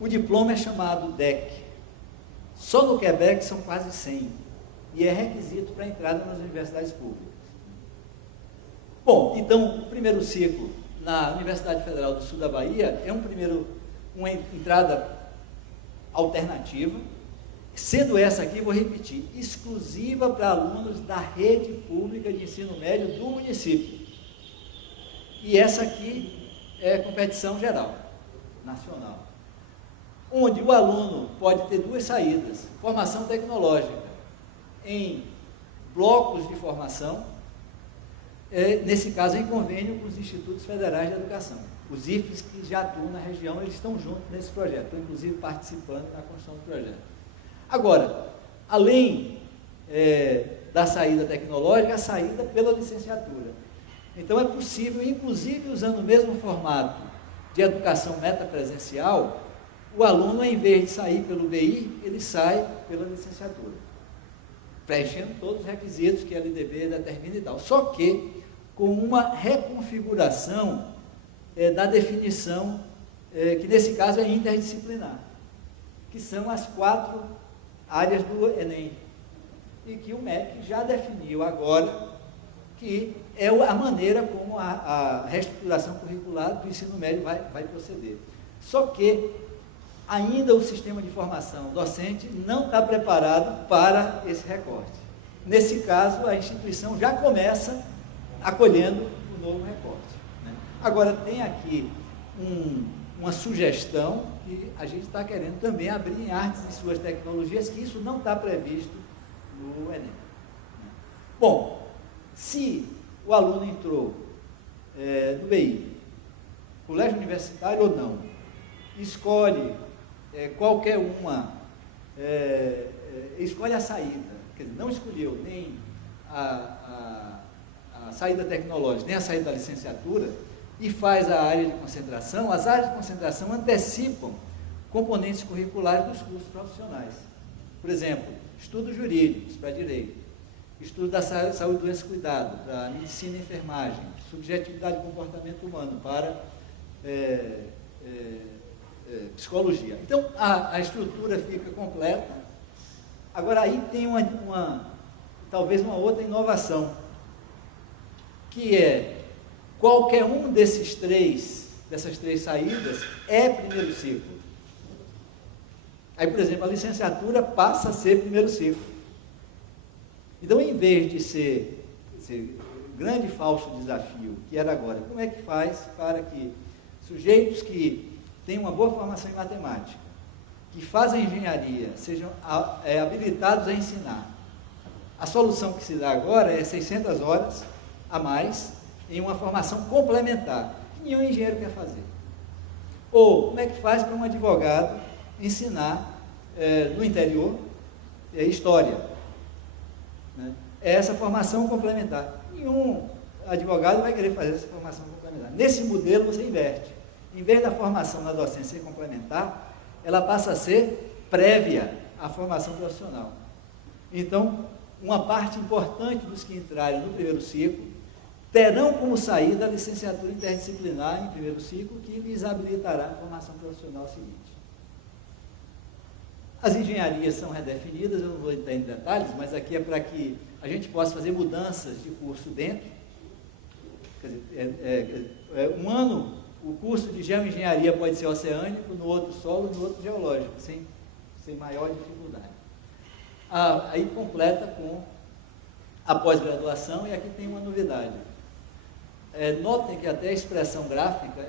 O diploma é chamado DEC, só no Quebec são quase 100, e é requisito para entrada nas universidades públicas. Bom, então, o primeiro ciclo na Universidade Federal do Sul da Bahia é uma entrada alternativa, sendo essa aqui, vou repetir, exclusiva para alunos da rede pública de ensino médio do município. E essa aqui é competição geral, nacional, onde o aluno pode ter 2 saídas: formação tecnológica em blocos de formação, nesse caso em convênio com os Institutos Federais de Educação. Os IFES que já atuam na região, eles estão juntos nesse projeto, estão inclusive participando na construção do projeto. Agora, além da saída tecnológica, a saída pela licenciatura. Então é possível, inclusive usando o mesmo formato de educação metapresencial, o aluno, em vez de sair pelo BI, ele sai pela licenciatura, preenchendo todos os requisitos que a LDB determina e tal. Só que com uma reconfiguração da definição, que nesse caso é interdisciplinar, que são as 4 áreas do Enem, e que o MEC já definiu agora, que é a maneira como a reestruturação curricular do ensino médio vai proceder. Só que ainda o sistema de formação docente não está preparado para esse recorte. Nesse caso, a instituição já começa acolhendo o novo recorte, né? Agora, tem aqui uma sugestão que a gente está querendo também abrir em artes e suas tecnologias, que isso não está previsto no Enem. Bom, se o aluno entrou no BI, colégio universitário ou não, escolhe qualquer uma, escolhe a saída, quer dizer, não escolheu nem a saída tecnológica, nem a saída da licenciatura, e faz a área de concentração. As áreas de concentração antecipam componentes curriculares dos cursos profissionais. Por exemplo, estudos jurídicos para direito, estudo da saúde, doença e cuidado para medicina e enfermagem, subjetividade e comportamento humano para psicologia. Então, a estrutura fica completa. Agora, aí tem talvez uma outra inovação, que é qualquer um dessas três saídas é primeiro ciclo. Aí, por exemplo, a licenciatura passa a ser primeiro ciclo. Então, em vez de ser esse grande falso desafio, que era agora, como é que faz para que sujeitos que têm uma boa formação em matemática, que fazem engenharia, sejam habilitados a ensinar? A solução que se dá agora é 600 horas a mais em uma formação complementar, que nenhum engenheiro quer fazer. Ou, como é que faz para um advogado ensinar no interior história? Né? É essa formação complementar. Nenhum advogado vai querer fazer essa formação complementar. Nesse modelo você inverte. Em vez da formação na docência ser complementar, ela passa a ser prévia à formação profissional. Então, uma parte importante dos que entrarem no primeiro ciclo terão como saída a licenciatura interdisciplinar em primeiro ciclo, que lhes habilitará a formação profissional seguinte. As engenharias são redefinidas, eu não vou entrar em detalhes, mas aqui é para que a gente possa fazer mudanças de curso dentro. Quer dizer, um ano, o curso de geoengenharia pode ser oceânico, no outro solo, no outro geológico, sem maior dificuldade. Aí completa com a pós-graduação, e aqui tem uma novidade. Notem que até a expressão gráfica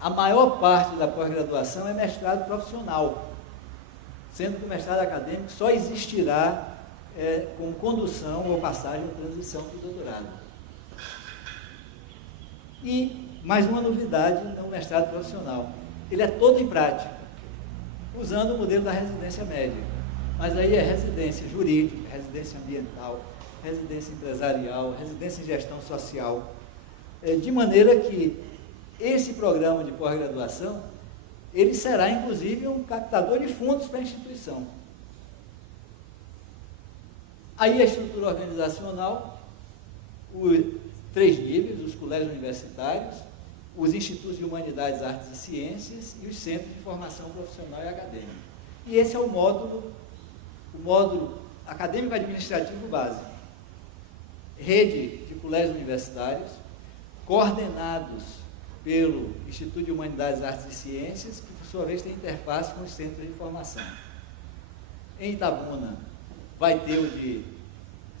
a maior parte da pós-graduação é mestrado profissional, sendo que o mestrado acadêmico só existirá com condução ou passagem ou transição para o doutorado. E mais uma novidade no mestrado profissional, ele é todo em prática, usando o modelo da residência média, mas aí é residência jurídica, residência ambiental, residência empresarial, residência em gestão social, de maneira que esse programa de pós-graduação, ele será inclusive um captador de fundos para a instituição. Aí a estrutura organizacional, os 3 níveis, os colégios universitários, os institutos de humanidades, artes e ciências e os centros de formação profissional e acadêmica. E esse é o módulo acadêmico administrativo básico. Rede de colégios universitários, coordenados pelo Instituto de Humanidades, Artes e Ciências, que por sua vez tem interface com os centros de formação. Em Itabuna vai ter o de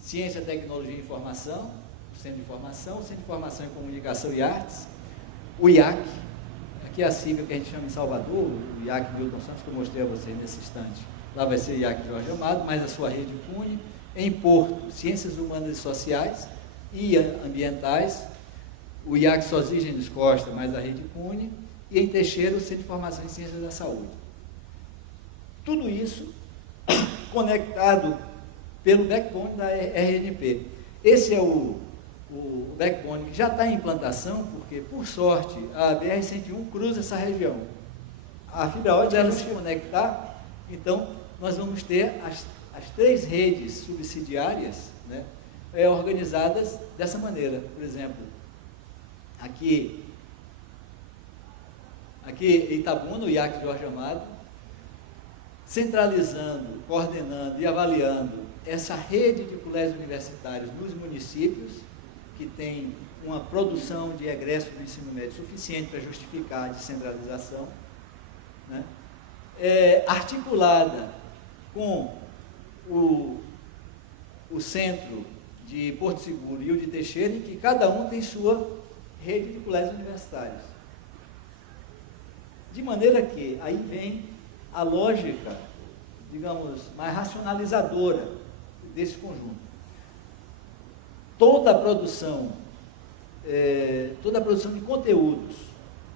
Ciência, Tecnologia e Informação, o Centro de Formação, o Centro de Formação em Comunicação e Artes, o IAC, aqui é a sigla que a gente chama em Salvador, o IAC Milton Santos, que eu mostrei a vocês nesse instante. Lá vai ser o IAC Jorge Amado, mais a sua rede CUNE. Em Porto, Ciências Humanas e Sociais e Ambientais, o IAC Sosígenes Costa, mais a rede CUNE, e em Teixeira, o Centro de Formação em Ciências da Saúde. Tudo isso conectado pelo backbone da RNP. Esse é o backbone que já está em implantação, porque, por sorte, a BR-101 cruza essa região. A fibra ótica deve se conectar, então nós vamos ter as 3 redes subsidiárias, né, organizadas dessa maneira. Por exemplo, aqui em Itabuna, o IAC Jorge Amado, centralizando, coordenando e avaliando essa rede de colégios universitários nos municípios, que tem uma produção de egresso do ensino médio suficiente para justificar a descentralização, né, articulada com o centro de Porto Seguro e o de Teixeira, em que cada um tem sua rede de colégios universitários. De maneira que aí vem a lógica, digamos, mais racionalizadora desse conjunto. Toda a produção de conteúdos,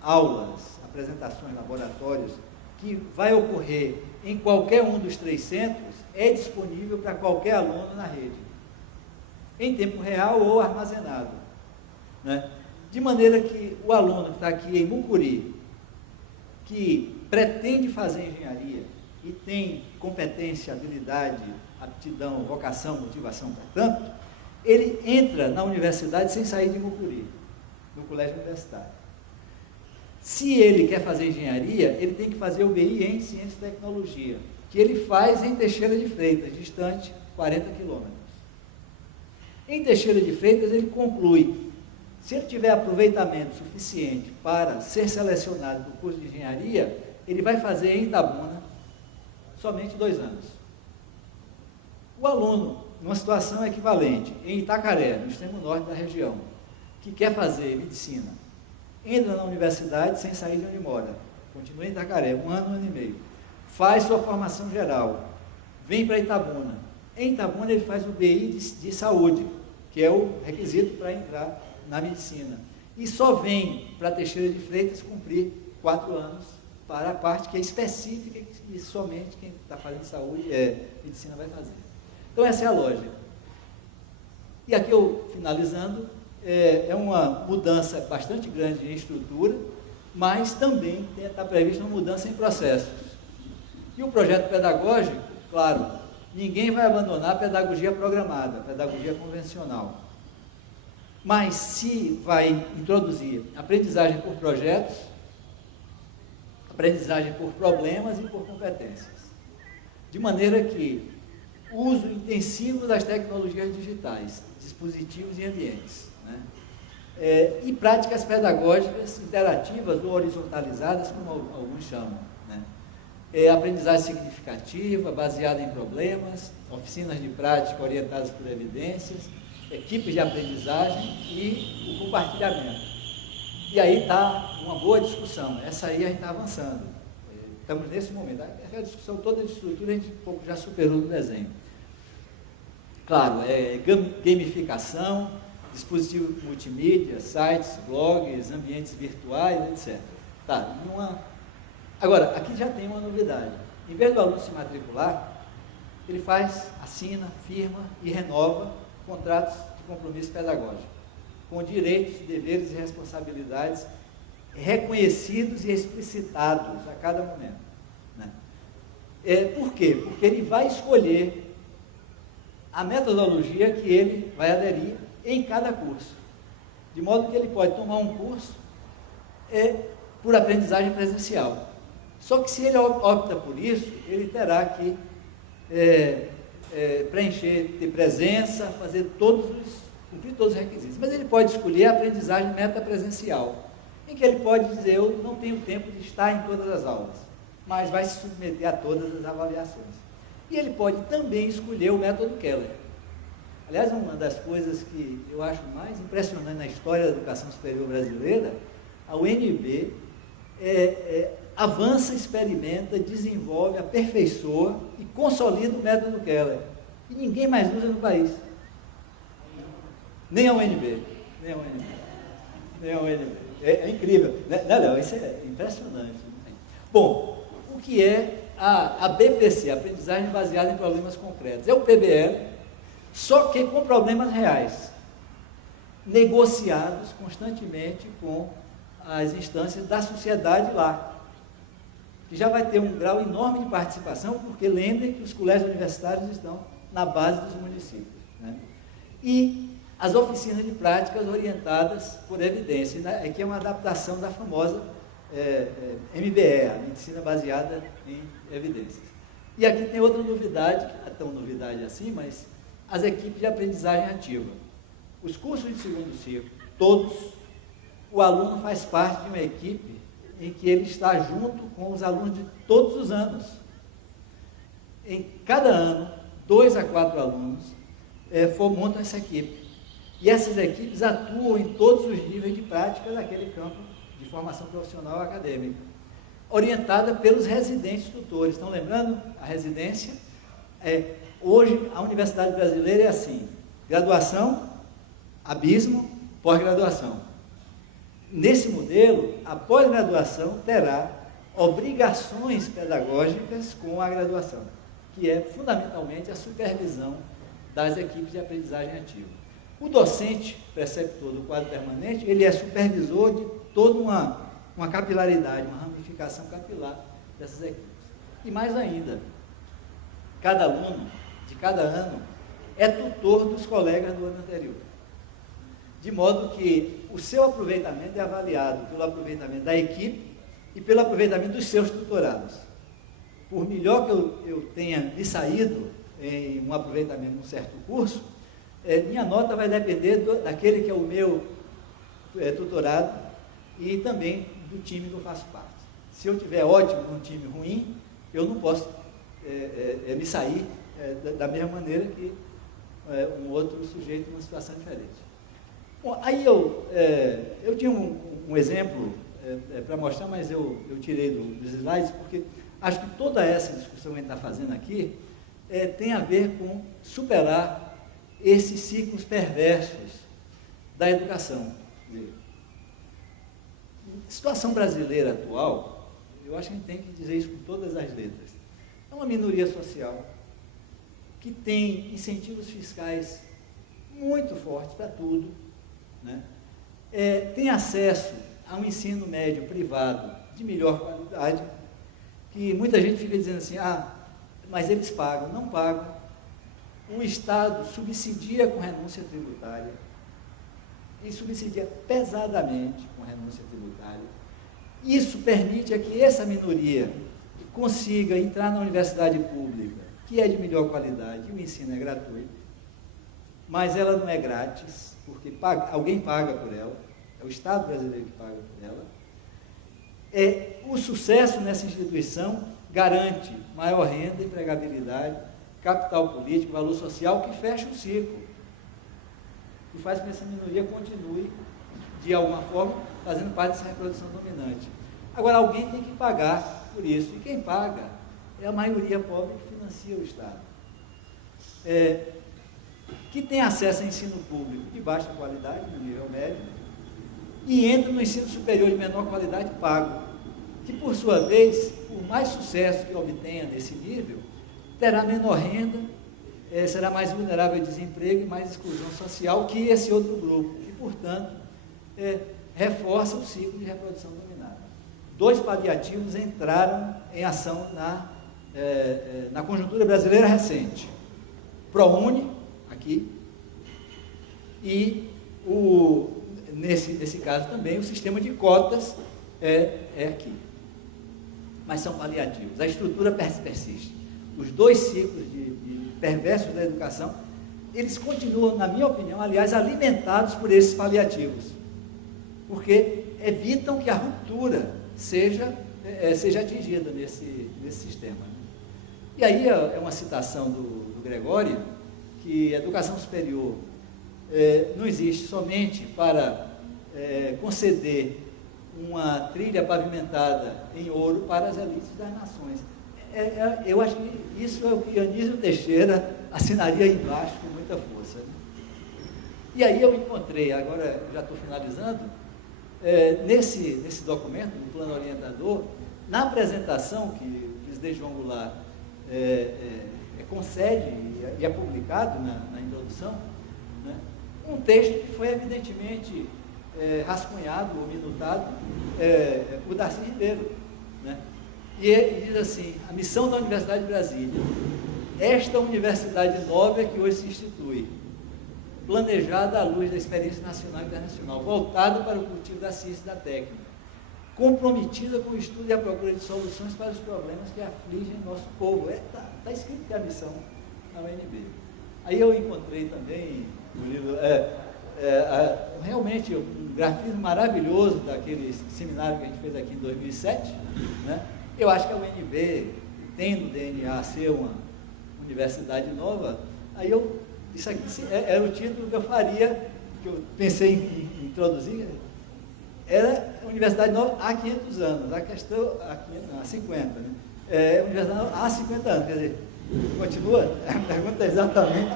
aulas, apresentações, laboratórios, que vai ocorrer em qualquer um dos 3 centros, é disponível para qualquer aluno na rede, em tempo real ou armazenado, né? De maneira que o aluno que está aqui em Mucuri, que pretende fazer engenharia e tem competência, habilidade, aptidão, vocação, motivação, portanto, ele entra na universidade sem sair de Mucuri, no colégio universitário. Se ele quer fazer engenharia, ele tem que fazer o BI em Ciência e Tecnologia, que ele faz em Teixeira de Freitas, distante 40 quilômetros. Em Teixeira de Freitas, ele conclui. Se ele tiver aproveitamento suficiente para ser selecionado para o curso de engenharia, ele vai fazer em Itabuna somente 2 anos. O aluno numa situação equivalente, em Itacaré, no extremo norte da região, que quer fazer medicina, entra na universidade sem sair de onde mora, continua em Itacaré, 1 ano, 1 ano e meio, faz sua formação geral, vem para Itabuna. Em Itabuna ele faz o BI de saúde, que é o requisito para entrar na medicina. E só vem para Teixeira de Freitas cumprir 4 anos para a parte que é específica e somente quem está fazendo saúde, medicina vai fazer. Então essa é a lógica. E aqui eu, finalizando, é uma mudança bastante grande em estrutura, mas também está prevista uma mudança em processos. E o projeto pedagógico, claro, ninguém vai abandonar a pedagogia programada, a pedagogia convencional. Mas se vai introduzir aprendizagem por projetos, aprendizagem por problemas e por competências. De maneira que o uso intensivo das tecnologias digitais, dispositivos e ambientes, né? E práticas pedagógicas interativas ou horizontalizadas, como alguns chamam, né? Aprendizagem significativa, baseada em problemas, oficinas de prática orientadas por evidências, equipes de aprendizagem e o compartilhamento. E aí está uma boa discussão, essa aí a gente está avançando, estamos nesse momento, a discussão toda de estrutura a gente um pouco já superou no desenho. Claro, gamificação, dispositivo multimídia, sites, blogs, ambientes virtuais, etc. Tá, Agora, aqui já tem uma novidade, em vez do aluno se matricular, ele assina, firma e renova contratos de compromisso pedagógico, com direitos, deveres e responsabilidades reconhecidos e explicitados a cada momento, né? Por quê? Porque ele vai escolher a metodologia que ele vai aderir em cada curso, de modo que ele pode tomar um curso por aprendizagem presencial. Só que se ele opta por isso, ele terá que preencher, ter presença, cumprir todos os requisitos. Mas ele pode escolher a aprendizagem metapresencial, em que ele pode dizer, eu não tenho tempo de estar em todas as aulas, mas vai se submeter a todas as avaliações. E ele pode também escolher o método Keller. Aliás, uma das coisas que eu acho mais impressionante na história da educação superior brasileira, a UNB avança, experimenta, desenvolve, aperfeiçoa e consolida o método Keller. E ninguém mais usa no país. Nem a UNB. É incrível. Não, isso é impressionante. Bom, o que é a BPC, Aprendizagem Baseada em Problemas Concretos? É o PBL, só que com problemas reais, negociados constantemente com as instâncias da sociedade lá, que já vai ter um grau enorme de participação, porque lembrem que os colégios universitários estão na base dos municípios, né? E as oficinas de práticas orientadas por evidência, né? Aqui é uma adaptação da famosa MBE, a Medicina Baseada em Evidências. E aqui tem outra novidade, não é tão novidade assim, mas as equipes de aprendizagem ativa. Os cursos de segundo ciclo, todos, o aluno faz parte de uma equipe em que ele está junto com os alunos de todos os anos. Em cada ano, 2 a 4 alunos montam essa equipe. E essas equipes atuam em todos os níveis de prática daquele campo de formação profissional acadêmica, orientada pelos residentes tutores. Estão lembrando? A residência? Hoje, a Universidade Brasileira é assim: graduação, abismo, pós-graduação. Nesse modelo, a pós-graduação terá obrigações pedagógicas com a graduação, que é fundamentalmente a supervisão das equipes de aprendizagem ativa. O docente, preceptor do quadro permanente, ele é supervisor de toda uma capilaridade, uma ramificação capilar dessas equipes. E mais ainda, cada aluno de cada ano é tutor dos colegas do ano anterior. De modo que o seu aproveitamento é avaliado pelo aproveitamento da equipe e pelo aproveitamento dos seus tutorados. Por melhor que eu tenha me saído em um aproveitamento de um certo curso, minha nota vai depender daquele que é o meu tutorado e também do time que eu faço parte. Se eu tiver ótimo num time ruim, eu não posso me sair da mesma maneira que um outro sujeito numa situação diferente. Bom, aí eu tinha um exemplo para mostrar, mas eu tirei dos slides, porque acho que toda essa discussão que a gente está fazendo aqui tem a ver com superar esses ciclos perversos da educação. A situação brasileira atual, eu acho que a gente tem que dizer isso com todas as letras. É uma minoria social que tem incentivos fiscais muito fortes para tudo, né? Tem acesso a um ensino médio privado de melhor qualidade, que muita gente fica dizendo assim, mas eles pagam. Não pagam. O Estado subsidia com renúncia tributária, e subsidia pesadamente com renúncia tributária. Isso permite que essa minoria consiga entrar na universidade pública, que é de melhor qualidade, e o ensino é gratuito, mas ela não é grátis, porque alguém paga por ela, é o Estado brasileiro que paga por ela. O sucesso nessa instituição garante maior renda, empregabilidade, capital político, valor social, que fecha o ciclo e faz com que essa minoria continue, de alguma forma, fazendo parte dessa reprodução dominante. Agora, alguém tem que pagar por isso, e quem paga é a maioria pobre que financia o Estado, que tem acesso a ensino público de baixa qualidade, no nível médio, e entra no ensino superior de menor qualidade pago, que, por sua vez, por mais sucesso que obtenha nesse nível, terá menor renda, será mais vulnerável ao desemprego e mais exclusão social que esse outro grupo, que, portanto, reforça o ciclo de reprodução dominada. 2 paliativos entraram em ação na conjuntura brasileira recente. ProUni, aqui, e, nesse caso também, o sistema de cotas é aqui. Mas são paliativos. A estrutura persiste. Os 2 ciclos de perversos da educação, eles continuam, na minha opinião, aliás, alimentados por esses paliativos, porque evitam que a ruptura seja atingida nesse sistema. E aí é uma citação do Gregório, que a educação superior não existe somente para conceder uma trilha pavimentada em ouro para as elites das nações. Eu acho que isso é o que Anísio Teixeira assinaria aí embaixo com muita força, né? E aí eu encontrei, agora já estou finalizando, nesse documento, no plano orientador, na apresentação que o presidente João Goulart concede e é publicado na introdução, né, um texto que foi evidentemente rascunhado ou minutado por Darcy Ribeiro, né? E diz assim: a missão da Universidade de Brasília, esta universidade nova que hoje se institui, planejada à luz da experiência nacional e internacional, voltada para o cultivo da ciência e da técnica, comprometida com o estudo e a procura de soluções para os problemas que afligem nosso povo. Está escrito que é a missão da UNB. Aí eu encontrei também o livro, realmente um grafismo maravilhoso daquele seminário que a gente fez aqui em 2007, né? Eu acho que a UNB, tendo o DNA a ser uma universidade nova, aí isso aqui era o título que eu faria, que eu pensei em introduzir, era Universidade Nova há 500 anos, a questão há 50, né? Universidade Nova há 50 anos, quer dizer, continua? A pergunta é exatamente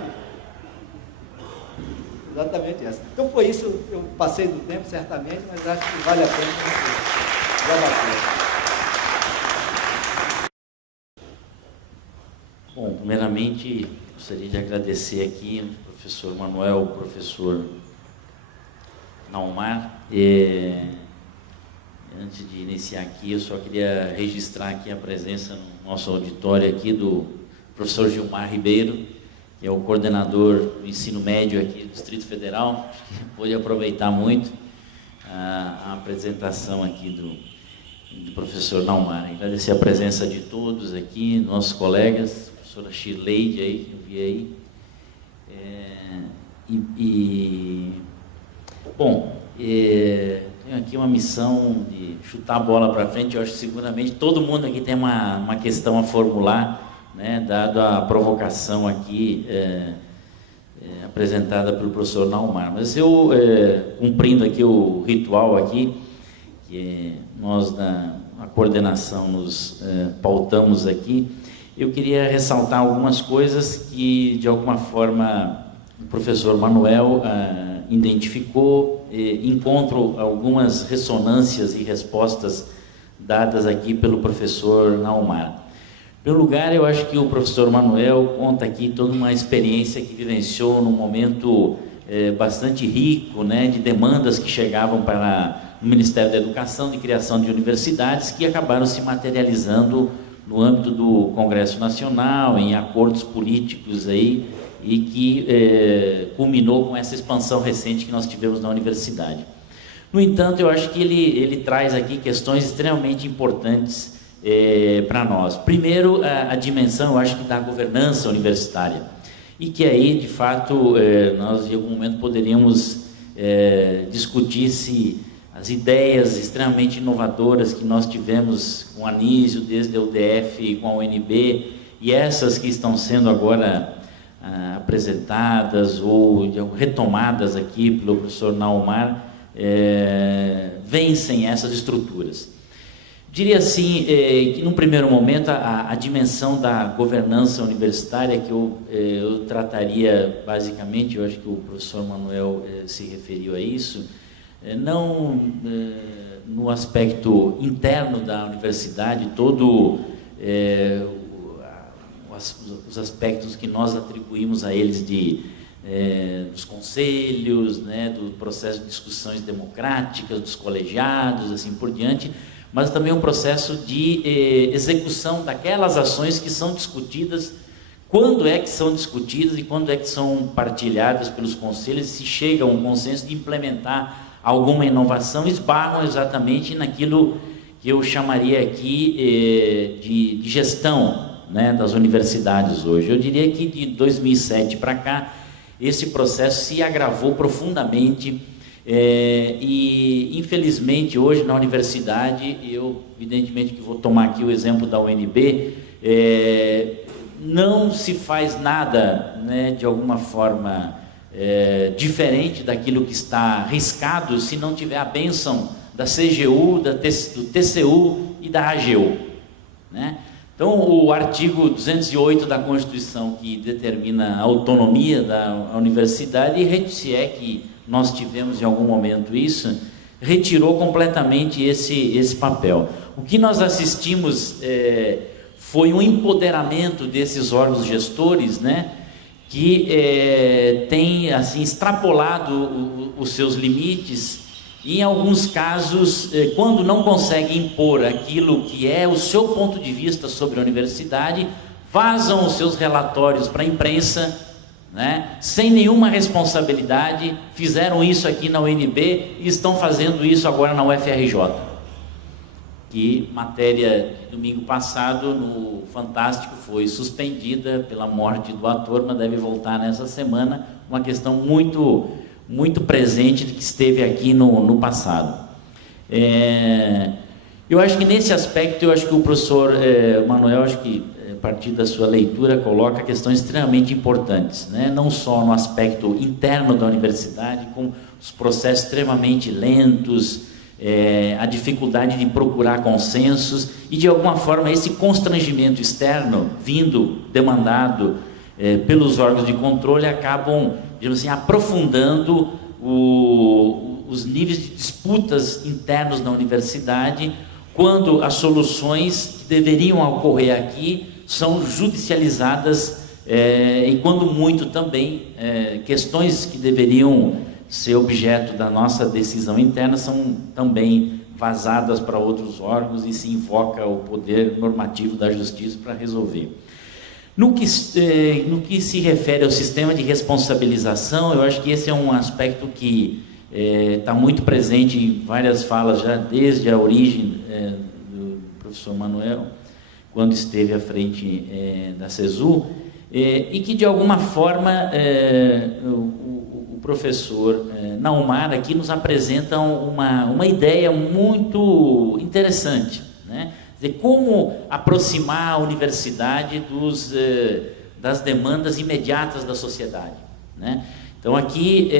essa. Então foi isso, eu passei do tempo certamente, mas acho que vale a pena debater. Bom, primeiramente, gostaria de agradecer aqui o professor Manuel, o professor Naumar. Antes de iniciar aqui, eu só queria registrar aqui a presença no nosso auditório aqui do professor Gilmar Ribeiro, que é o coordenador do ensino médio aqui do Distrito Federal. Pôde aproveitar muito a apresentação aqui do professor Naumar. Agradecer a presença de todos aqui, nossos colegas, a professora Shirleide aí, que eu vi aí. Bom, tenho aqui uma missão de chutar a bola para frente. Eu acho que seguramente todo mundo aqui tem uma questão a formular, né, dado a provocação aqui apresentada pelo professor Naumar. Mas eu, cumprindo aqui o ritual aqui, que nós da coordenação nos pautamos aqui, eu queria ressaltar algumas coisas que, de alguma forma, o professor Manuel identificou, encontro algumas ressonâncias e respostas dadas aqui pelo professor Naumar. Em primeiro lugar, eu acho que o professor Manuel conta aqui toda uma experiência que vivenciou num momento bastante rico, né, de demandas que chegavam para o Ministério da Educação, de criação de universidades, que acabaram se materializando no âmbito do Congresso Nacional, em acordos políticos aí, e que culminou com essa expansão recente que nós tivemos na universidade. No entanto, eu acho que ele traz aqui questões extremamente importantes para nós. Primeiro, a dimensão, eu acho que da governança universitária, e que aí, de fato, nós em algum momento poderíamos discutir se as ideias extremamente inovadoras que nós tivemos com o Anísio, desde a UDF, com a UNB, e essas que estão sendo agora apresentadas ou retomadas aqui pelo professor Naumar, vencem essas estruturas. Diria assim, que num primeiro momento a dimensão da governança universitária, que eu trataria basicamente, eu acho que o professor Manuel se referiu a isso, não no aspecto interno da universidade, todo os aspectos que nós atribuímos a eles dos conselhos, né, do processo de discussões democráticas, dos colegiados, assim por diante, mas também um processo de execução daquelas ações que são discutidas, quando é que são discutidas e quando é que são partilhadas pelos conselhos, se chega a um consenso de implementar alguma inovação, esbarram exatamente naquilo que eu chamaria aqui de gestão, né, das universidades hoje. Eu diria que de 2007 para cá, esse processo se agravou profundamente e, infelizmente, hoje na universidade, eu evidentemente que vou tomar aqui o exemplo da UNB, não se faz nada, né, de alguma forma diferente daquilo que está arriscado se não tiver a bênção da CGU, do TCU e da AGU, né? Então, o artigo 208 da Constituição, que determina a autonomia da universidade, e se é que nós tivemos em algum momento isso, retirou completamente esse papel. O que nós assistimos foi um empoderamento desses órgãos gestores, né, que tem assim, extrapolado os seus limites. E, em alguns casos, quando não consegue impor aquilo que é o seu ponto de vista sobre a universidade, vazam os seus relatórios para a imprensa, né, sem nenhuma responsabilidade. Fizeram isso aqui na UNB e estão fazendo isso agora na UFRJ. Que matéria de domingo passado, no Fantástico, foi suspendida pela morte do ator, mas deve voltar nessa semana, uma questão muito presente que esteve aqui no passado. Eu acho que nesse aspecto, eu acho que o professor Manuel, acho que a partir da sua leitura, coloca questões extremamente importantes, né? Não só no aspecto interno da universidade, com os processos extremamente lentos, a dificuldade de procurar consensos e, de alguma forma, esse constrangimento externo, demandado pelos órgãos de controle, acabam, digamos assim, aprofundando os níveis de disputas internos na universidade, quando as soluções que deveriam ocorrer aqui são judicializadas e, quando muito, também questões que deveriam ser objeto da nossa decisão interna são também vazadas para outros órgãos e se invoca o poder normativo da justiça para resolver. No que se refere ao sistema de responsabilização, eu acho que esse é um aspecto que está muito presente em várias falas, já desde a origem do professor Manuel, quando esteve à frente da CESU, e que, de alguma forma, o professor Naumar aqui nos apresenta uma ideia muito interessante, né? De como aproximar a universidade das demandas imediatas da sociedade, né? Então aqui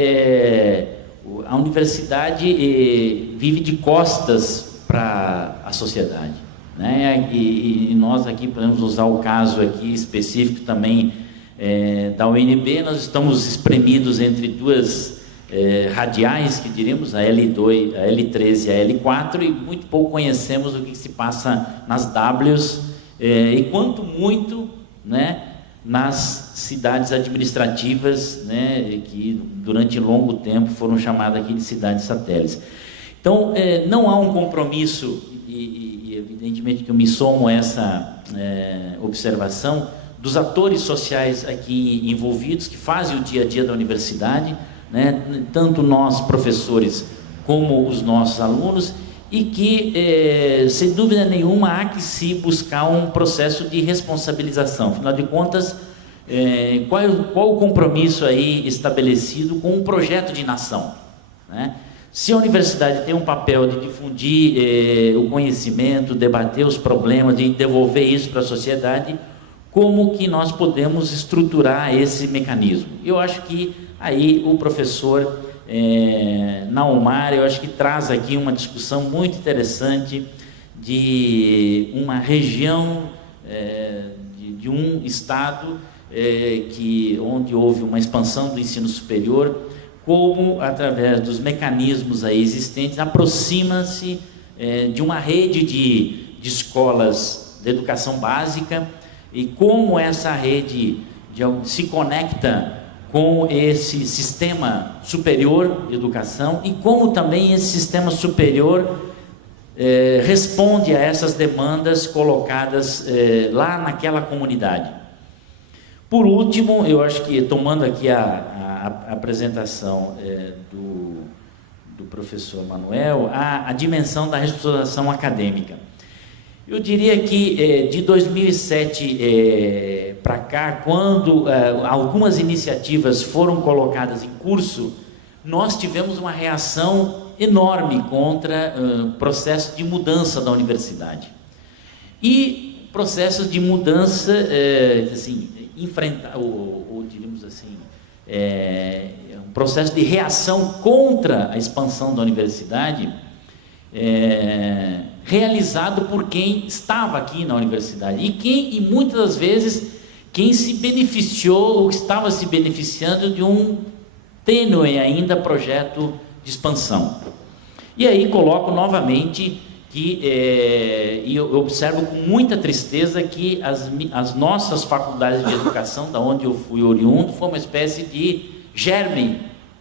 a universidade vive de costas para a sociedade, né? E nós aqui podemos usar o caso aqui específico também da UNB. Nós estamos espremidos entre duas radiais, que diríamos, a L2, a L13 e a L4, e muito pouco conhecemos o que se passa nas Ws, e quanto muito, né, nas cidades administrativas, né, que durante longo tempo foram chamadas aqui de cidades satélites. Então, não há um compromisso, e evidentemente que eu me somo a essa observação, dos atores sociais aqui envolvidos, que fazem o dia a dia da universidade, né, tanto nós, professores, como os nossos alunos, e que, sem dúvida nenhuma, há que se buscar um processo de responsabilização. Afinal de contas, qual o compromisso aí estabelecido com um projeto de nação, né? Se a universidade tem um papel de difundir o conhecimento, debater os problemas, de devolver isso para a sociedade, como que nós podemos estruturar esse mecanismo? Eu acho que aí o professor Naumar, eu acho que traz aqui uma discussão muito interessante de uma região, de um estado onde houve uma expansão do ensino superior, como através dos mecanismos aí existentes aproxima-se de uma rede de escolas de educação básica, e como essa rede se conecta com esse sistema superior de educação, e como também esse sistema superior responde a essas demandas colocadas lá naquela comunidade. Por último, eu acho que, tomando aqui a apresentação do professor Manuel, a dimensão da reestruturação acadêmica. Eu diria que de 2007 para cá, quando algumas iniciativas foram colocadas em curso, nós tivemos uma reação enorme contra o processo de mudança da universidade. E processos de mudança, assim, enfrentar, ou diríamos assim, um processo de reação contra a expansão da universidade, realizado por quem estava aqui na universidade, e muitas das vezes quem se beneficiou ou estava se beneficiando de um tênue ainda projeto de expansão. E aí coloco novamente que, e eu observo com muita tristeza que as nossas faculdades de educação, da onde eu fui oriundo, foi uma espécie de germe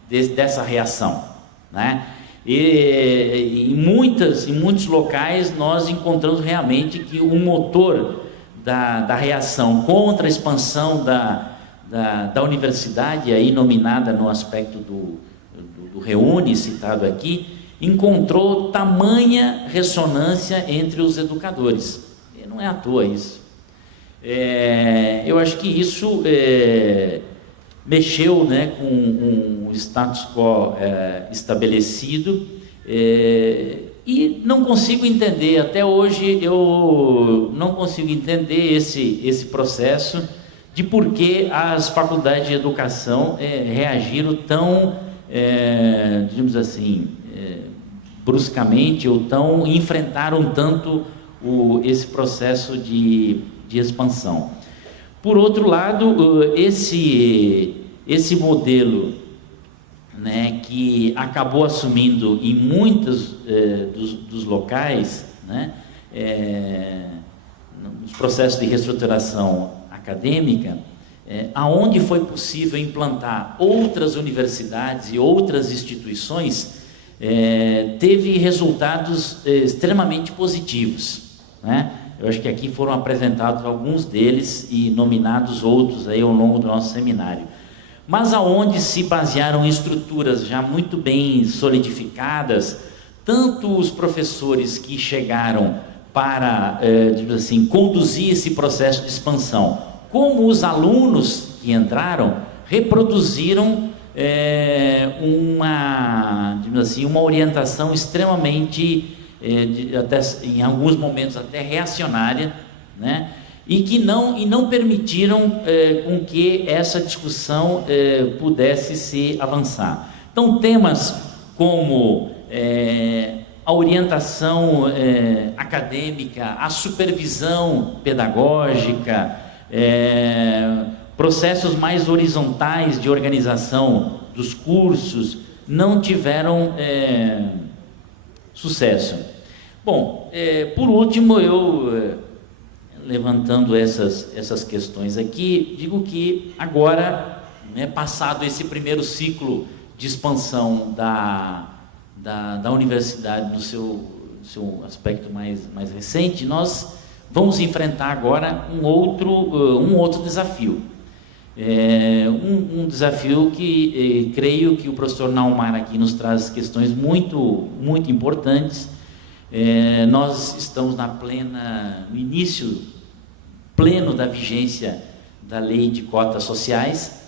dessa reação, né? E em muitos locais nós encontramos realmente que o motor da reação contra a expansão da universidade, aí nominada no aspecto do Reúne, citado aqui, encontrou tamanha ressonância entre os educadores. E não é à toa isso. Eu acho que isso mexeu, né, com um status quo estabelecido, e não consigo entender, até hoje eu não consigo entender esse processo de por que as faculdades de educação reagiram tão, digamos assim, bruscamente, ou enfrentaram tanto esse processo de expansão. Por outro lado, esse modelo, né, que acabou assumindo em muitos dos locais, né, nos processos de reestruturação acadêmica, aonde foi possível implantar outras universidades e outras instituições, teve resultados extremamente positivos, né? Eu acho que aqui foram apresentados alguns deles e nominados outros aí ao longo do nosso seminário. Mas aonde se basearam em estruturas já muito bem solidificadas, tanto os professores que chegaram para, digamos assim, conduzir esse processo de expansão, como os alunos que entraram, reproduziram digamos assim, uma orientação extremamente, até, em alguns momentos até reacionária, né? e que não permitiram com que essa discussão pudesse se avançar. Então, temas como a orientação acadêmica, a supervisão pedagógica, processos mais horizontais de organização dos cursos, não tiveram sucesso. Bom, por último, eu, levantando essas questões aqui, digo que agora, passado esse primeiro ciclo de expansão da universidade no seu aspecto mais recente, nós vamos enfrentar agora um outro desafio. Um desafio que creio que o professor Naumar aqui nos traz questões muito importantes. Nós estamos no início pleno da vigência da lei de cotas sociais.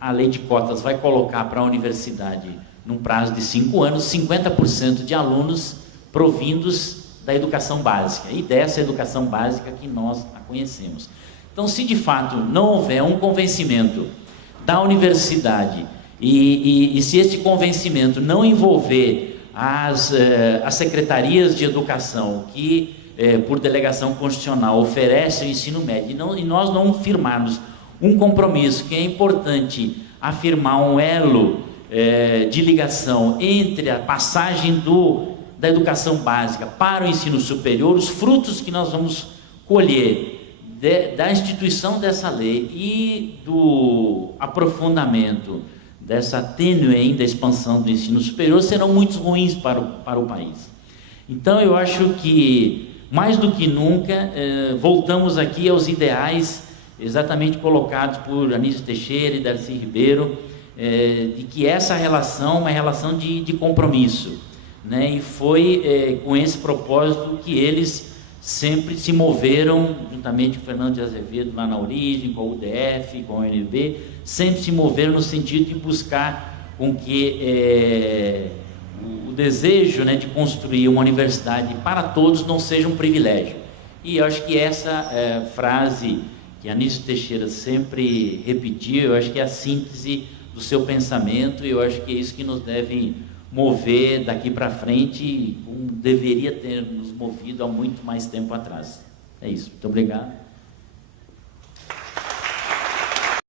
A lei de cotas vai colocar para a universidade, num prazo de 5 anos, 50% de alunos provindos da educação básica, e dessa educação básica que nós a conhecemos. Então, se de fato não houver um convencimento da universidade, e se esse convencimento não envolver as secretarias de educação que, por delegação constitucional, oferecem o ensino médio, e nós não firmarmos um compromisso, que é importante afirmar um elo de ligação entre a passagem da educação básica para o ensino superior, os frutos que nós vamos colher da instituição dessa lei e do aprofundamento dessa tênue ainda expansão do ensino superior serão muito ruins para o país. Então, eu acho que, mais do que nunca, voltamos aqui aos ideais exatamente colocados por Anísio Teixeira e Darcy Ribeiro, de que essa relação é uma relação de compromisso, né? E foi com esse propósito que eles sempre se moveram, juntamente com o Fernando de Azevedo lá na origem, com a UDF, com a UNB, sempre se moveram no sentido de buscar com que o desejo, né, de construir uma universidade para todos não seja um privilégio. E eu acho que essa frase que Anísio Teixeira sempre repetiu, eu acho que é a síntese do seu pensamento, e eu acho que é isso que nos deve mover daqui para frente, como deveria ter nos movido há muito mais tempo atrás. É isso. Muito obrigado.